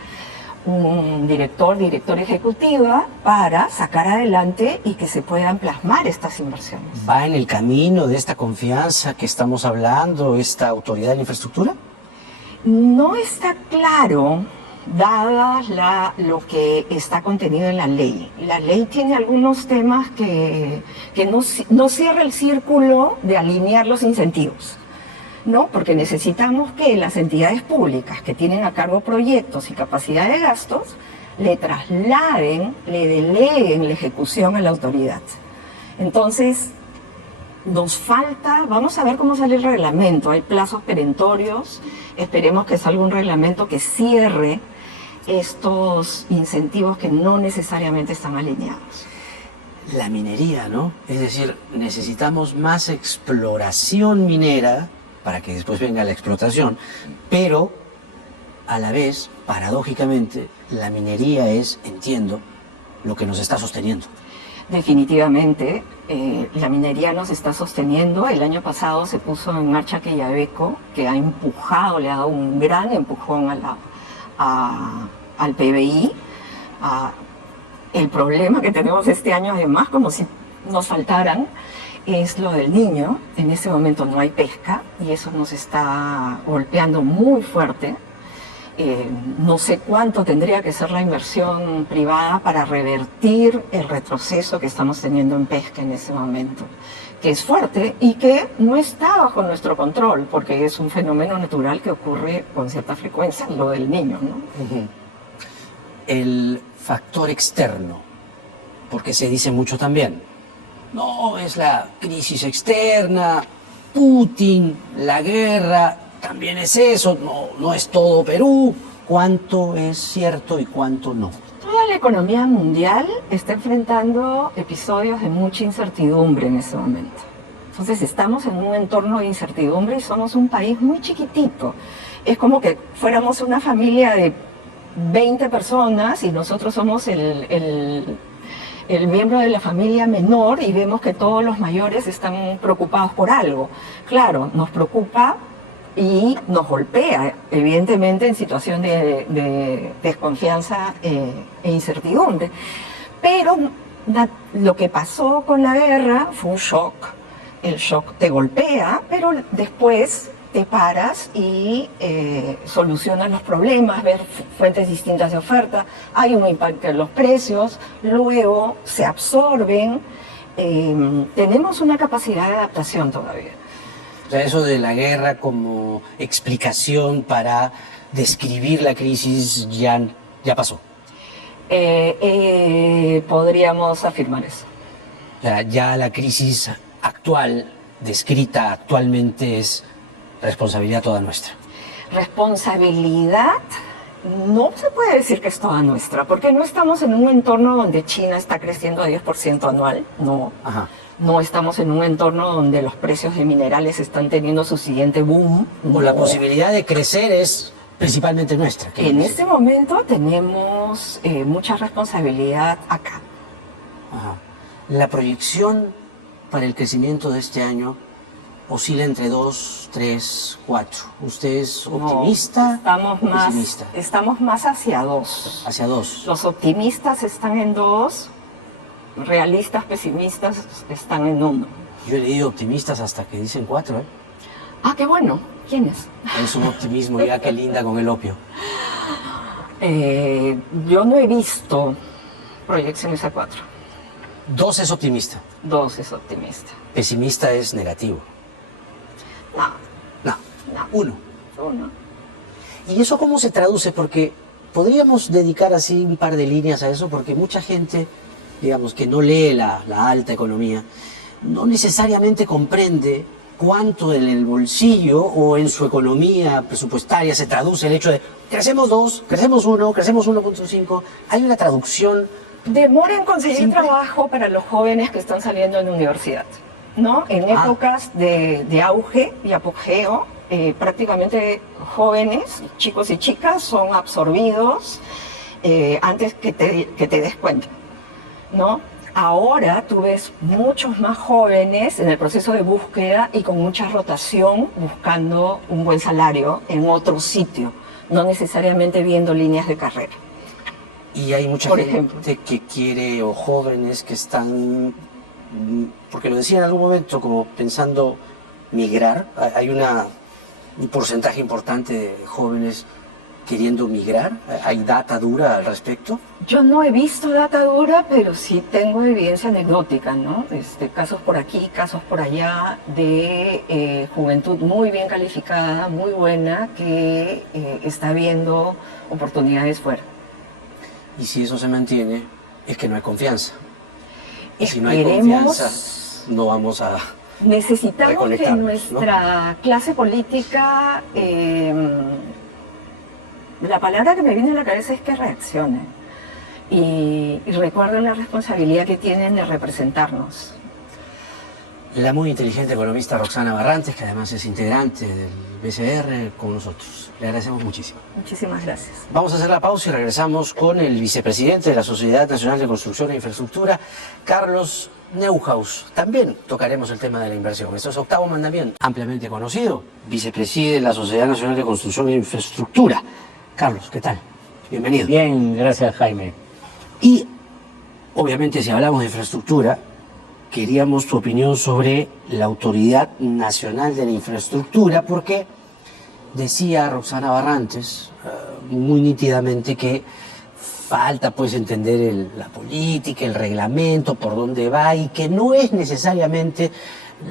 un directora ejecutiva para sacar adelante y que se puedan plasmar estas inversiones. ¿Va en el camino de esta confianza que estamos hablando, esta Autoridad de la Infraestructura? No está claro, dada lo que está contenido en la ley. La ley tiene algunos temas que no cierra el círculo de alinear los incentivos, ¿no? Porque necesitamos que las entidades públicas que tienen a cargo proyectos y capacidad de gastos le trasladen, le deleguen la ejecución a la autoridad. Entonces, nos falta, vamos a ver cómo sale el reglamento, hay plazos perentorios, esperemos que salga un reglamento que cierre estos incentivos que no necesariamente están alineados. La minería, ¿no? Es decir, necesitamos más exploración minera para que después venga la explotación, pero a la vez, paradójicamente, la minería es, entiendo, lo que nos está sosteniendo. Definitivamente, la minería nos está sosteniendo. El año pasado se puso en marcha Quellaveco, que ha empujado, le ha dado un gran empujón al PBI. El problema que tenemos este año, además, como si nos faltaran, es lo del Niño. En este momento no hay pesca y eso nos está golpeando muy fuerte. No sé cuánto tendría que ser la inversión privada para revertir el retroceso que estamos teniendo en pesca en ese momento, que es fuerte y que no está bajo nuestro control, porque es un fenómeno natural que ocurre con cierta frecuencia, lo del Niño, ¿no? El factor externo, porque se dice mucho también, no, es la crisis externa, Putin, la guerra, también es eso, no es todo Perú. ¿Cuánto es cierto y cuánto no? Toda la economía mundial está enfrentando episodios de mucha incertidumbre en este momento. Entonces estamos en un entorno de incertidumbre y somos un país muy chiquitito. Es como que fuéramos una familia de 20 personas y nosotros somos el miembro de la familia menor y vemos que todos los mayores están preocupados por algo. Claro, nos preocupa y nos golpea, evidentemente, en situación de desconfianza e incertidumbre. Pero lo que pasó con la guerra fue un shock. El shock te golpea, pero después te paras y solucionas los problemas, ves fuentes distintas de oferta, hay un impacto en los precios, luego se absorben. Tenemos una capacidad de adaptación todavía. O sea, eso de la guerra como explicación para describir la crisis ya pasó. Podríamos afirmar eso. O sea, ya la crisis actual, descrita actualmente, es responsabilidad toda nuestra. Responsabilidad, no se puede decir que es toda nuestra, porque no estamos en un entorno donde China está creciendo a 10% anual, no. Ajá. No estamos en un entorno donde los precios de minerales están teniendo su siguiente boom. O la posibilidad de crecer es principalmente nuestra. En este momento tenemos mucha responsabilidad acá. Ajá. La proyección para el crecimiento de este año oscila entre 2, 3, 4. ¿Usted es optimista o pesimista? Estamos más hacia 2. Hacia 2. Los optimistas están en 2, realistas, pesimistas están en 1. Yo he leído optimistas hasta que dicen 4, ¿eh? Ah, qué bueno. ¿Quiénes? Es un optimismo ya que linda con el opio. Yo no he visto proyecciones a 4. 2 es optimista. 2 es optimista. Pesimista es negativo. No. 1. ¿Y eso cómo se traduce? Porque podríamos dedicar así un par de líneas a eso, porque mucha gente, digamos, que no lee la alta economía, no necesariamente comprende cuánto en el bolsillo o en su economía presupuestaria se traduce el hecho de crecemos 2, crecemos 1, crecemos 1.5. Hay una traducción. Demora en conseguir trabajo para los jóvenes que están saliendo de la universidad, ¿no? En épocas de auge y apogeo, prácticamente jóvenes, chicos y chicas, son absorbidos antes que te des cuenta, ¿no? Ahora tú ves muchos más jóvenes en el proceso de búsqueda y con mucha rotación buscando un buen salario en otro sitio, no necesariamente viendo líneas de carrera. Y hay mucha gente que quiere, o jóvenes que están, porque lo decía en algún momento, como pensando migrar. Hay un porcentaje importante de jóvenes queriendo migrar. ¿Hay data dura al respecto? Yo no he visto data dura, pero sí tengo evidencia anecdótica, ¿no? Casos por aquí, casos por allá, de juventud muy bien calificada, muy buena, que está viendo oportunidades fuera. Y si eso se mantiene, es que no hay confianza. Y si no hay confianza, no vamos a necesitamos que nuestra clase política, la palabra que me viene a la cabeza es que reaccione. Y recuerden la responsabilidad que tienen de representarnos. La muy inteligente economista Roxana Barrantes, que además es integrante del BCR, con nosotros. Le agradecemos muchísimo. Muchísimas gracias. Vamos a hacer la pausa y regresamos con el vicepresidente de la Sociedad Nacional de Construcción e Infraestructura, Carlos Neuhaus. También tocaremos el tema de la inversión. Esto es Octavo Mandamiento, ampliamente conocido, vicepresidente de la Sociedad Nacional de Construcción e Infraestructura. Carlos, ¿qué tal? Bienvenido. Bien, gracias, Jaime. Y, obviamente, si hablamos de infraestructura, queríamos tu opinión sobre la Autoridad Nacional de la Infraestructura, porque decía Roxana Barrantes muy nítidamente que falta pues entender la política, el reglamento, por dónde va, y que no es necesariamente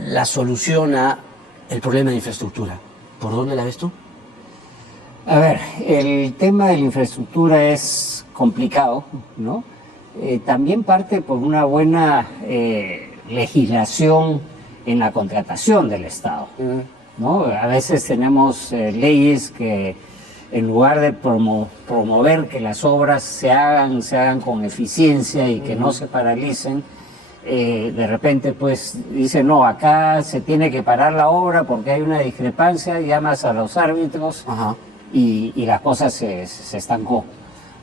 la solución a el problema de infraestructura. ¿Por dónde la ves tú? A ver, el tema de la infraestructura es complicado, ¿no? También parte por una buena legislación en la contratación del Estado, ¿no? A veces tenemos leyes que en lugar de promover que las obras se hagan con eficiencia y que no se paralicen, de repente pues dice no, acá se tiene que parar la obra porque hay una discrepancia, llamas a los árbitros y las cosas se estancó,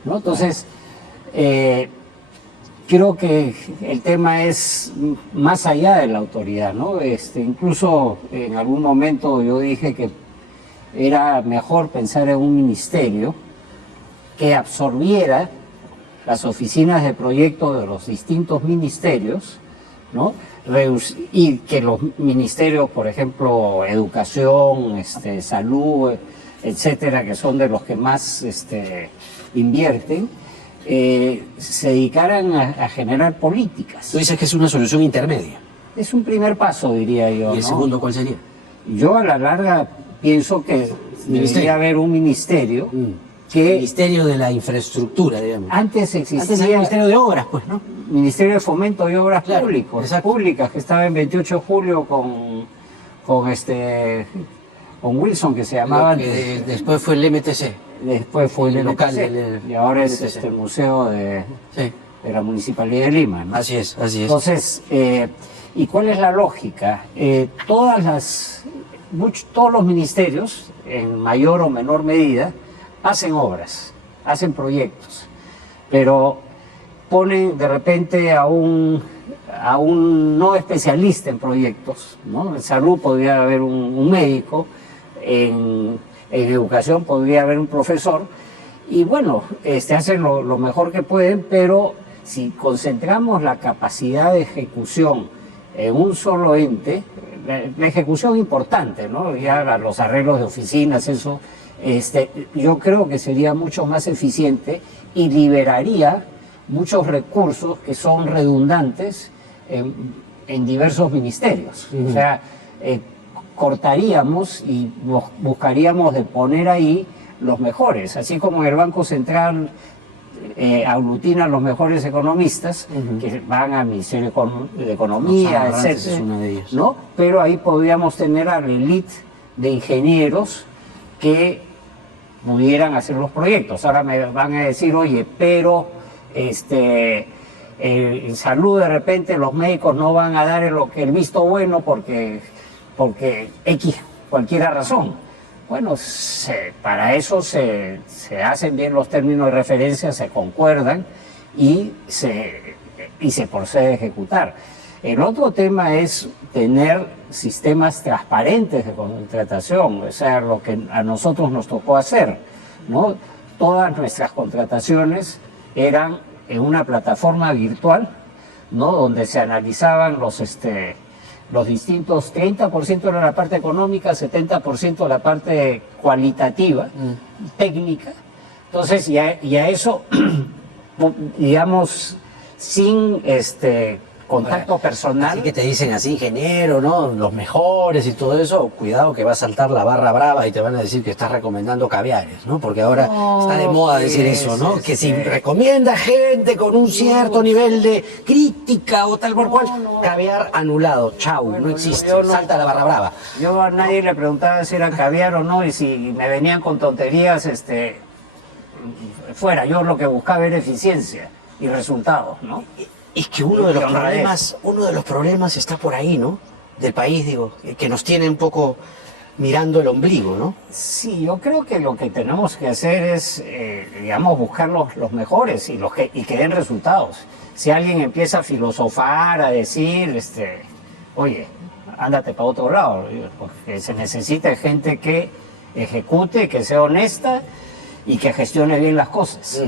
¿no? Entonces creo que el tema es más allá de la autoridad, ¿no? Incluso en algún momento yo dije que era mejor pensar en un ministerio que absorbiera las oficinas de proyecto de los distintos ministerios, ¿no? Y que los ministerios, por ejemplo, educación, salud, etcétera, que son de los que más invierten, se dedicaran a generar políticas. Tú dices que es una solución intermedia. Es un primer paso, diría yo. ¿Y el segundo cuál sería? Yo a la larga pienso que debería haber un ministerio que... Ministerio de la Infraestructura, digamos. Antes existía... Antes era el Ministerio de Obras, pues, ¿no? Ministerio de Fomento y Obras Claro, Públicas, que estaba en 28 de julio con Wilson, que se llamaba... Después fue el MTC. Después fue el local MTC, y ahora es el Museo de la Municipalidad de Lima, ¿no? Así es, así es. Entonces, ¿y cuál es la lógica? Todos los ministerios, en mayor o menor medida, hacen obras, hacen proyectos, pero ponen de repente a un no especialista en proyectos, ¿no? En salud podría haber un médico, en educación podría haber un profesor, y bueno, hacen lo mejor que pueden, pero si concentramos la capacidad de ejecución en un solo ente, la ejecución importante, ¿no? Ya los arreglos de oficinas, eso, yo creo que sería mucho más eficiente y liberaría muchos recursos que son redundantes en diversos ministerios. O sea, cortaríamos y buscaríamos de poner ahí los mejores, así como en el Banco Central aglutinan los mejores economistas que van al Ministerio de Economía, Arrantes etc. es uno de ellos. ¿No? Pero ahí podríamos tener a la élite de ingenieros que pudieran hacer los proyectos. Ahora me van a decir, oye, pero en salud de repente los médicos no van a dar el visto bueno porque cualquier razón. Bueno, para eso se hacen bien los términos de referencia, se concuerdan y se procede a ejecutar. El otro tema es tener sistemas transparentes de contratación, o sea, lo que a nosotros nos tocó hacer, ¿no? Todas nuestras contrataciones eran en una plataforma virtual, ¿no? Donde se analizaban los distintos, 30% era la parte económica, 70% la parte cualitativa, técnica. Entonces, y a eso, digamos, sin contacto personal. Así que te dicen así, ingeniero, ¿no? Los mejores y todo eso, cuidado que va a saltar la barra brava y te van a decir que estás recomendando caviares, ¿no? Porque ahora está de moda decir eso, ¿no? Que si recomienda gente con un cierto nivel de crítica o tal por cual, caviar anulado, chau, no existe, salta la barra brava. Yo a nadie le preguntaba si era caviar o no, y si me venían con tonterías, fuera. Yo lo que buscaba era eficiencia y resultados, ¿no? Es que uno de los problemas está por ahí, ¿no? Del país, digo, que nos tiene un poco mirando el ombligo, ¿no? Sí, yo creo que lo que tenemos que hacer es, digamos, buscar los mejores y que den resultados. Si alguien empieza a filosofar, a decir, oye, ándate para otro lado, porque se necesita gente que ejecute, que sea honesta y que gestione bien las cosas,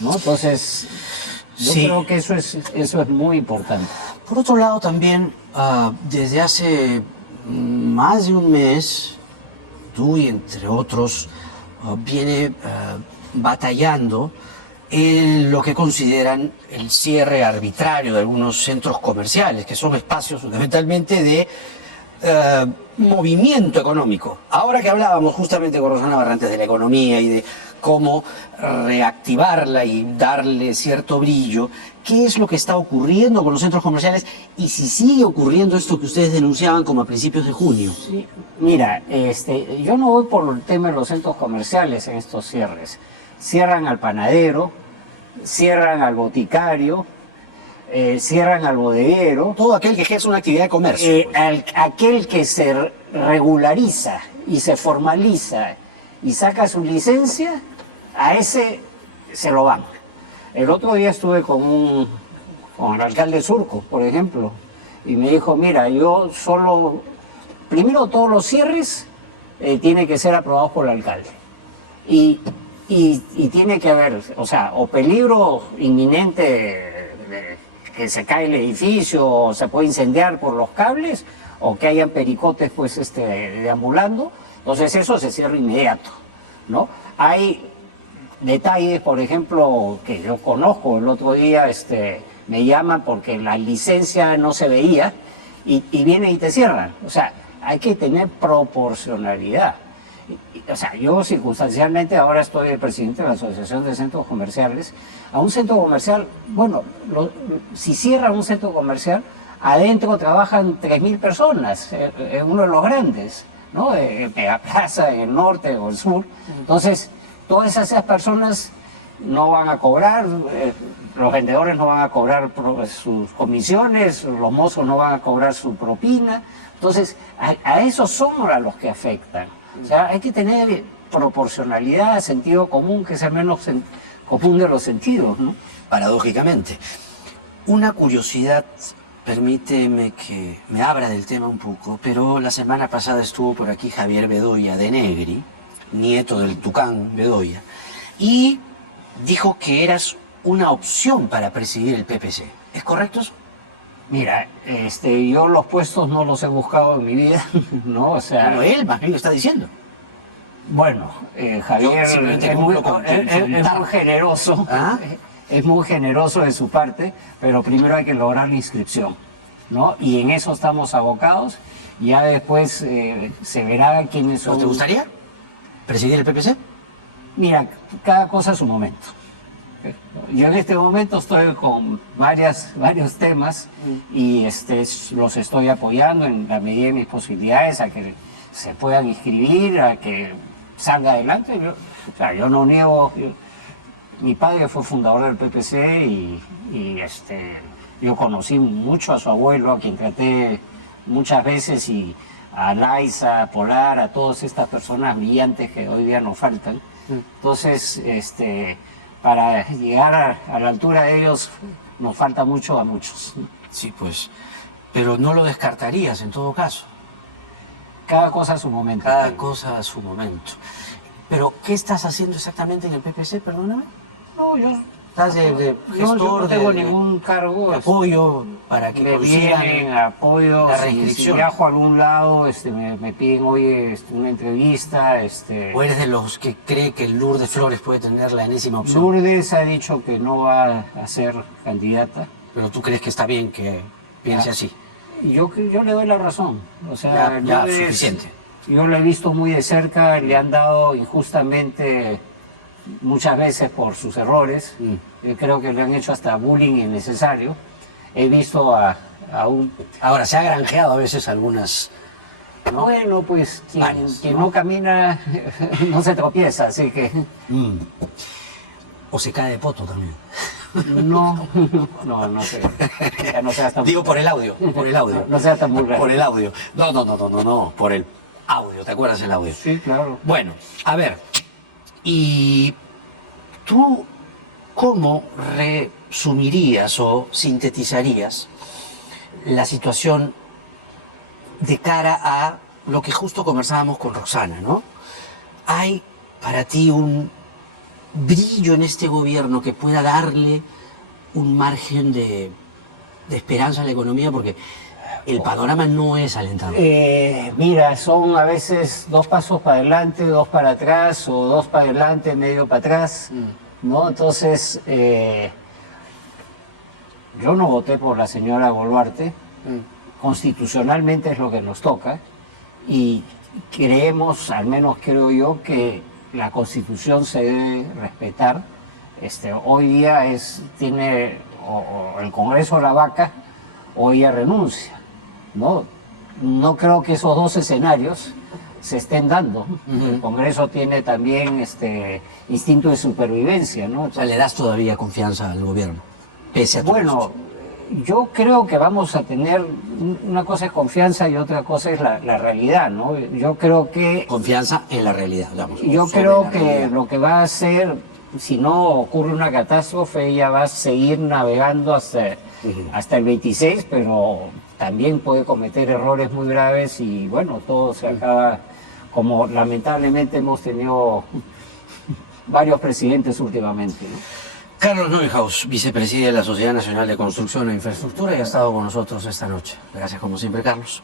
¿no? Entonces, yo creo que eso es muy importante. Por otro lado, también, desde hace más de un mes, tú y entre otros, viene batallando en lo que consideran el cierre arbitrario de algunos centros comerciales, que son espacios fundamentalmente de movimiento económico. Ahora que hablábamos justamente con Rosana Barrantes de la economía y de cómo reactivarla y darle cierto brillo. ¿Qué es lo que está ocurriendo con los centros comerciales y si sigue ocurriendo esto que ustedes denunciaban como a principios de junio? Sí, mira, yo no voy por el tema de los centros comerciales en estos cierres. Cierran al panadero, cierran al boticario, cierran al bodeguero. Todo aquel que ejerce una actividad de comercio. Aquel que se regulariza y se formaliza y saca su licencia, a ese se lo van. El otro día estuve con el alcalde Surco, por ejemplo, y me dijo, mira, yo solo, primero todos los cierres tienen que ser aprobados por el alcalde. Y tiene que haber, o sea, o peligro inminente de que se cae el edificio o se puede incendiar por los cables, o que hayan pericotes pues deambulando. Entonces eso se cierra inmediato, ¿no? Hay detalles, por ejemplo, que yo conozco. El otro día me llaman porque la licencia no se veía y vienen y te cierran. O sea, hay que tener proporcionalidad. O sea, yo circunstancialmente ahora estoy el presidente de la Asociación de Centros Comerciales. A un centro comercial, bueno, si cierran un centro comercial, adentro trabajan 3.000 personas, uno de los grandes, ¿no? En Megaplaza, en el norte o el sur. Entonces, todas esas personas no van a cobrar, los vendedores no van a cobrar sus comisiones, los mozos no van a cobrar su propina. Entonces, a esos son a los que afectan. O sea, hay que tener proporcionalidad, sentido común, que es el menos común de los sentidos, ¿no? Paradójicamente. Una curiosidad, permíteme que me abra del tema un poco, pero la semana pasada estuvo por aquí Javier Bedoya de Negri, nieto del Tucán Bedoya, y dijo que eras una opción para presidir el PPC. ¿Es correcto eso? Mira, yo los puestos no los he buscado en mi vida, ¿no? O sea... Pero él más bien lo está diciendo. Bueno, Javier es muy generoso, ¿Ah? es muy generoso de su parte, pero primero hay que lograr la inscripción, ¿no? Y en eso estamos abocados, ya después se verá quiénes son... ¿Te gustaría presidir el PPC? Mira, cada cosa a su momento. Yo en este momento estoy con varios temas y los estoy apoyando en la medida de mis posibilidades a que se puedan inscribir, a que salga adelante. Yo no niego, mi padre fue fundador del PPC y yo conocí mucho a su abuelo, a quien traté muchas veces, y a Laisa, a Polar, a todas estas personas brillantes que hoy día nos faltan. Entonces, para llegar a la altura de ellos nos falta mucho a muchos. Sí, pues, pero no lo descartarías en todo caso. Cada cosa a su momento. Cada cosa a su momento. Pero, ¿qué estás haciendo exactamente en el PPC, perdóname? No, yo... ¿Estás de gestor? yo no tengo ningún cargo. De apoyo para que me consigan vienen apoyo. la Si restricción. viajo a algún lado, me piden, oye, una entrevista. ¿O eres de los que cree que Lourdes Flores puede tener la enésima opción? Lourdes ha dicho que no va a ser candidata. Pero tú crees que está bien que piense así. Yo le doy la razón. O sea, Ya, Lourdes, suficiente. Yo lo he visto muy de cerca, le han dado injustamente muchas veces por sus errores. Yo creo que le han hecho hasta bullying innecesario. He visto a un... Ahora, se ha granjeado a veces algunas... ¿no? Bueno, pues Varias, quien no camina no se tropieza, así que... O se cae de poto también. No sé. Ya no seas tan... Digo por el audio, por el audio. No seas tan vulgar. Por el audio. No, por el audio, ¿te acuerdas del audio? Sí, claro. Bueno, a ver, ¿y tú cómo resumirías o sintetizarías la situación de cara a lo que justo conversábamos con Roxana, ¿no? ¿Hay para ti un brillo en este gobierno que pueda darle un margen de esperanza a la economía? Porque el panorama no es alentador. Mira, son a veces 2 pasos para adelante, 2 para atrás, o 2 para adelante, medio para atrás, ¿no? Entonces, yo no voté por la señora Boluarte, constitucionalmente es lo que nos toca, y creemos, al menos creo yo, que la Constitución se debe respetar. Hoy día tiene o el Congreso la vaca o ella renuncia, ¿no? No creo que esos dos escenarios se estén dando. El Congreso tiene también instinto de supervivencia, ¿no? O sea, ¿le das todavía confianza al gobierno? Pese a todo Bueno, yo creo que vamos a tener, una cosa es confianza y otra cosa es la realidad, ¿no? Yo creo que... Confianza en la realidad, digamos. Yo sobre creo la que realidad. lo que va a hacer, si no ocurre una catástrofe, ella va a seguir navegando hasta el 26, pero también puede cometer errores muy graves y bueno, todo se acaba, como lamentablemente hemos tenido varios presidentes últimamente, ¿no? Carlos Neuhaus, vicepresidente de la Sociedad Nacional de Construcción e Infraestructura, y ha estado con nosotros esta noche. Gracias como siempre, Carlos.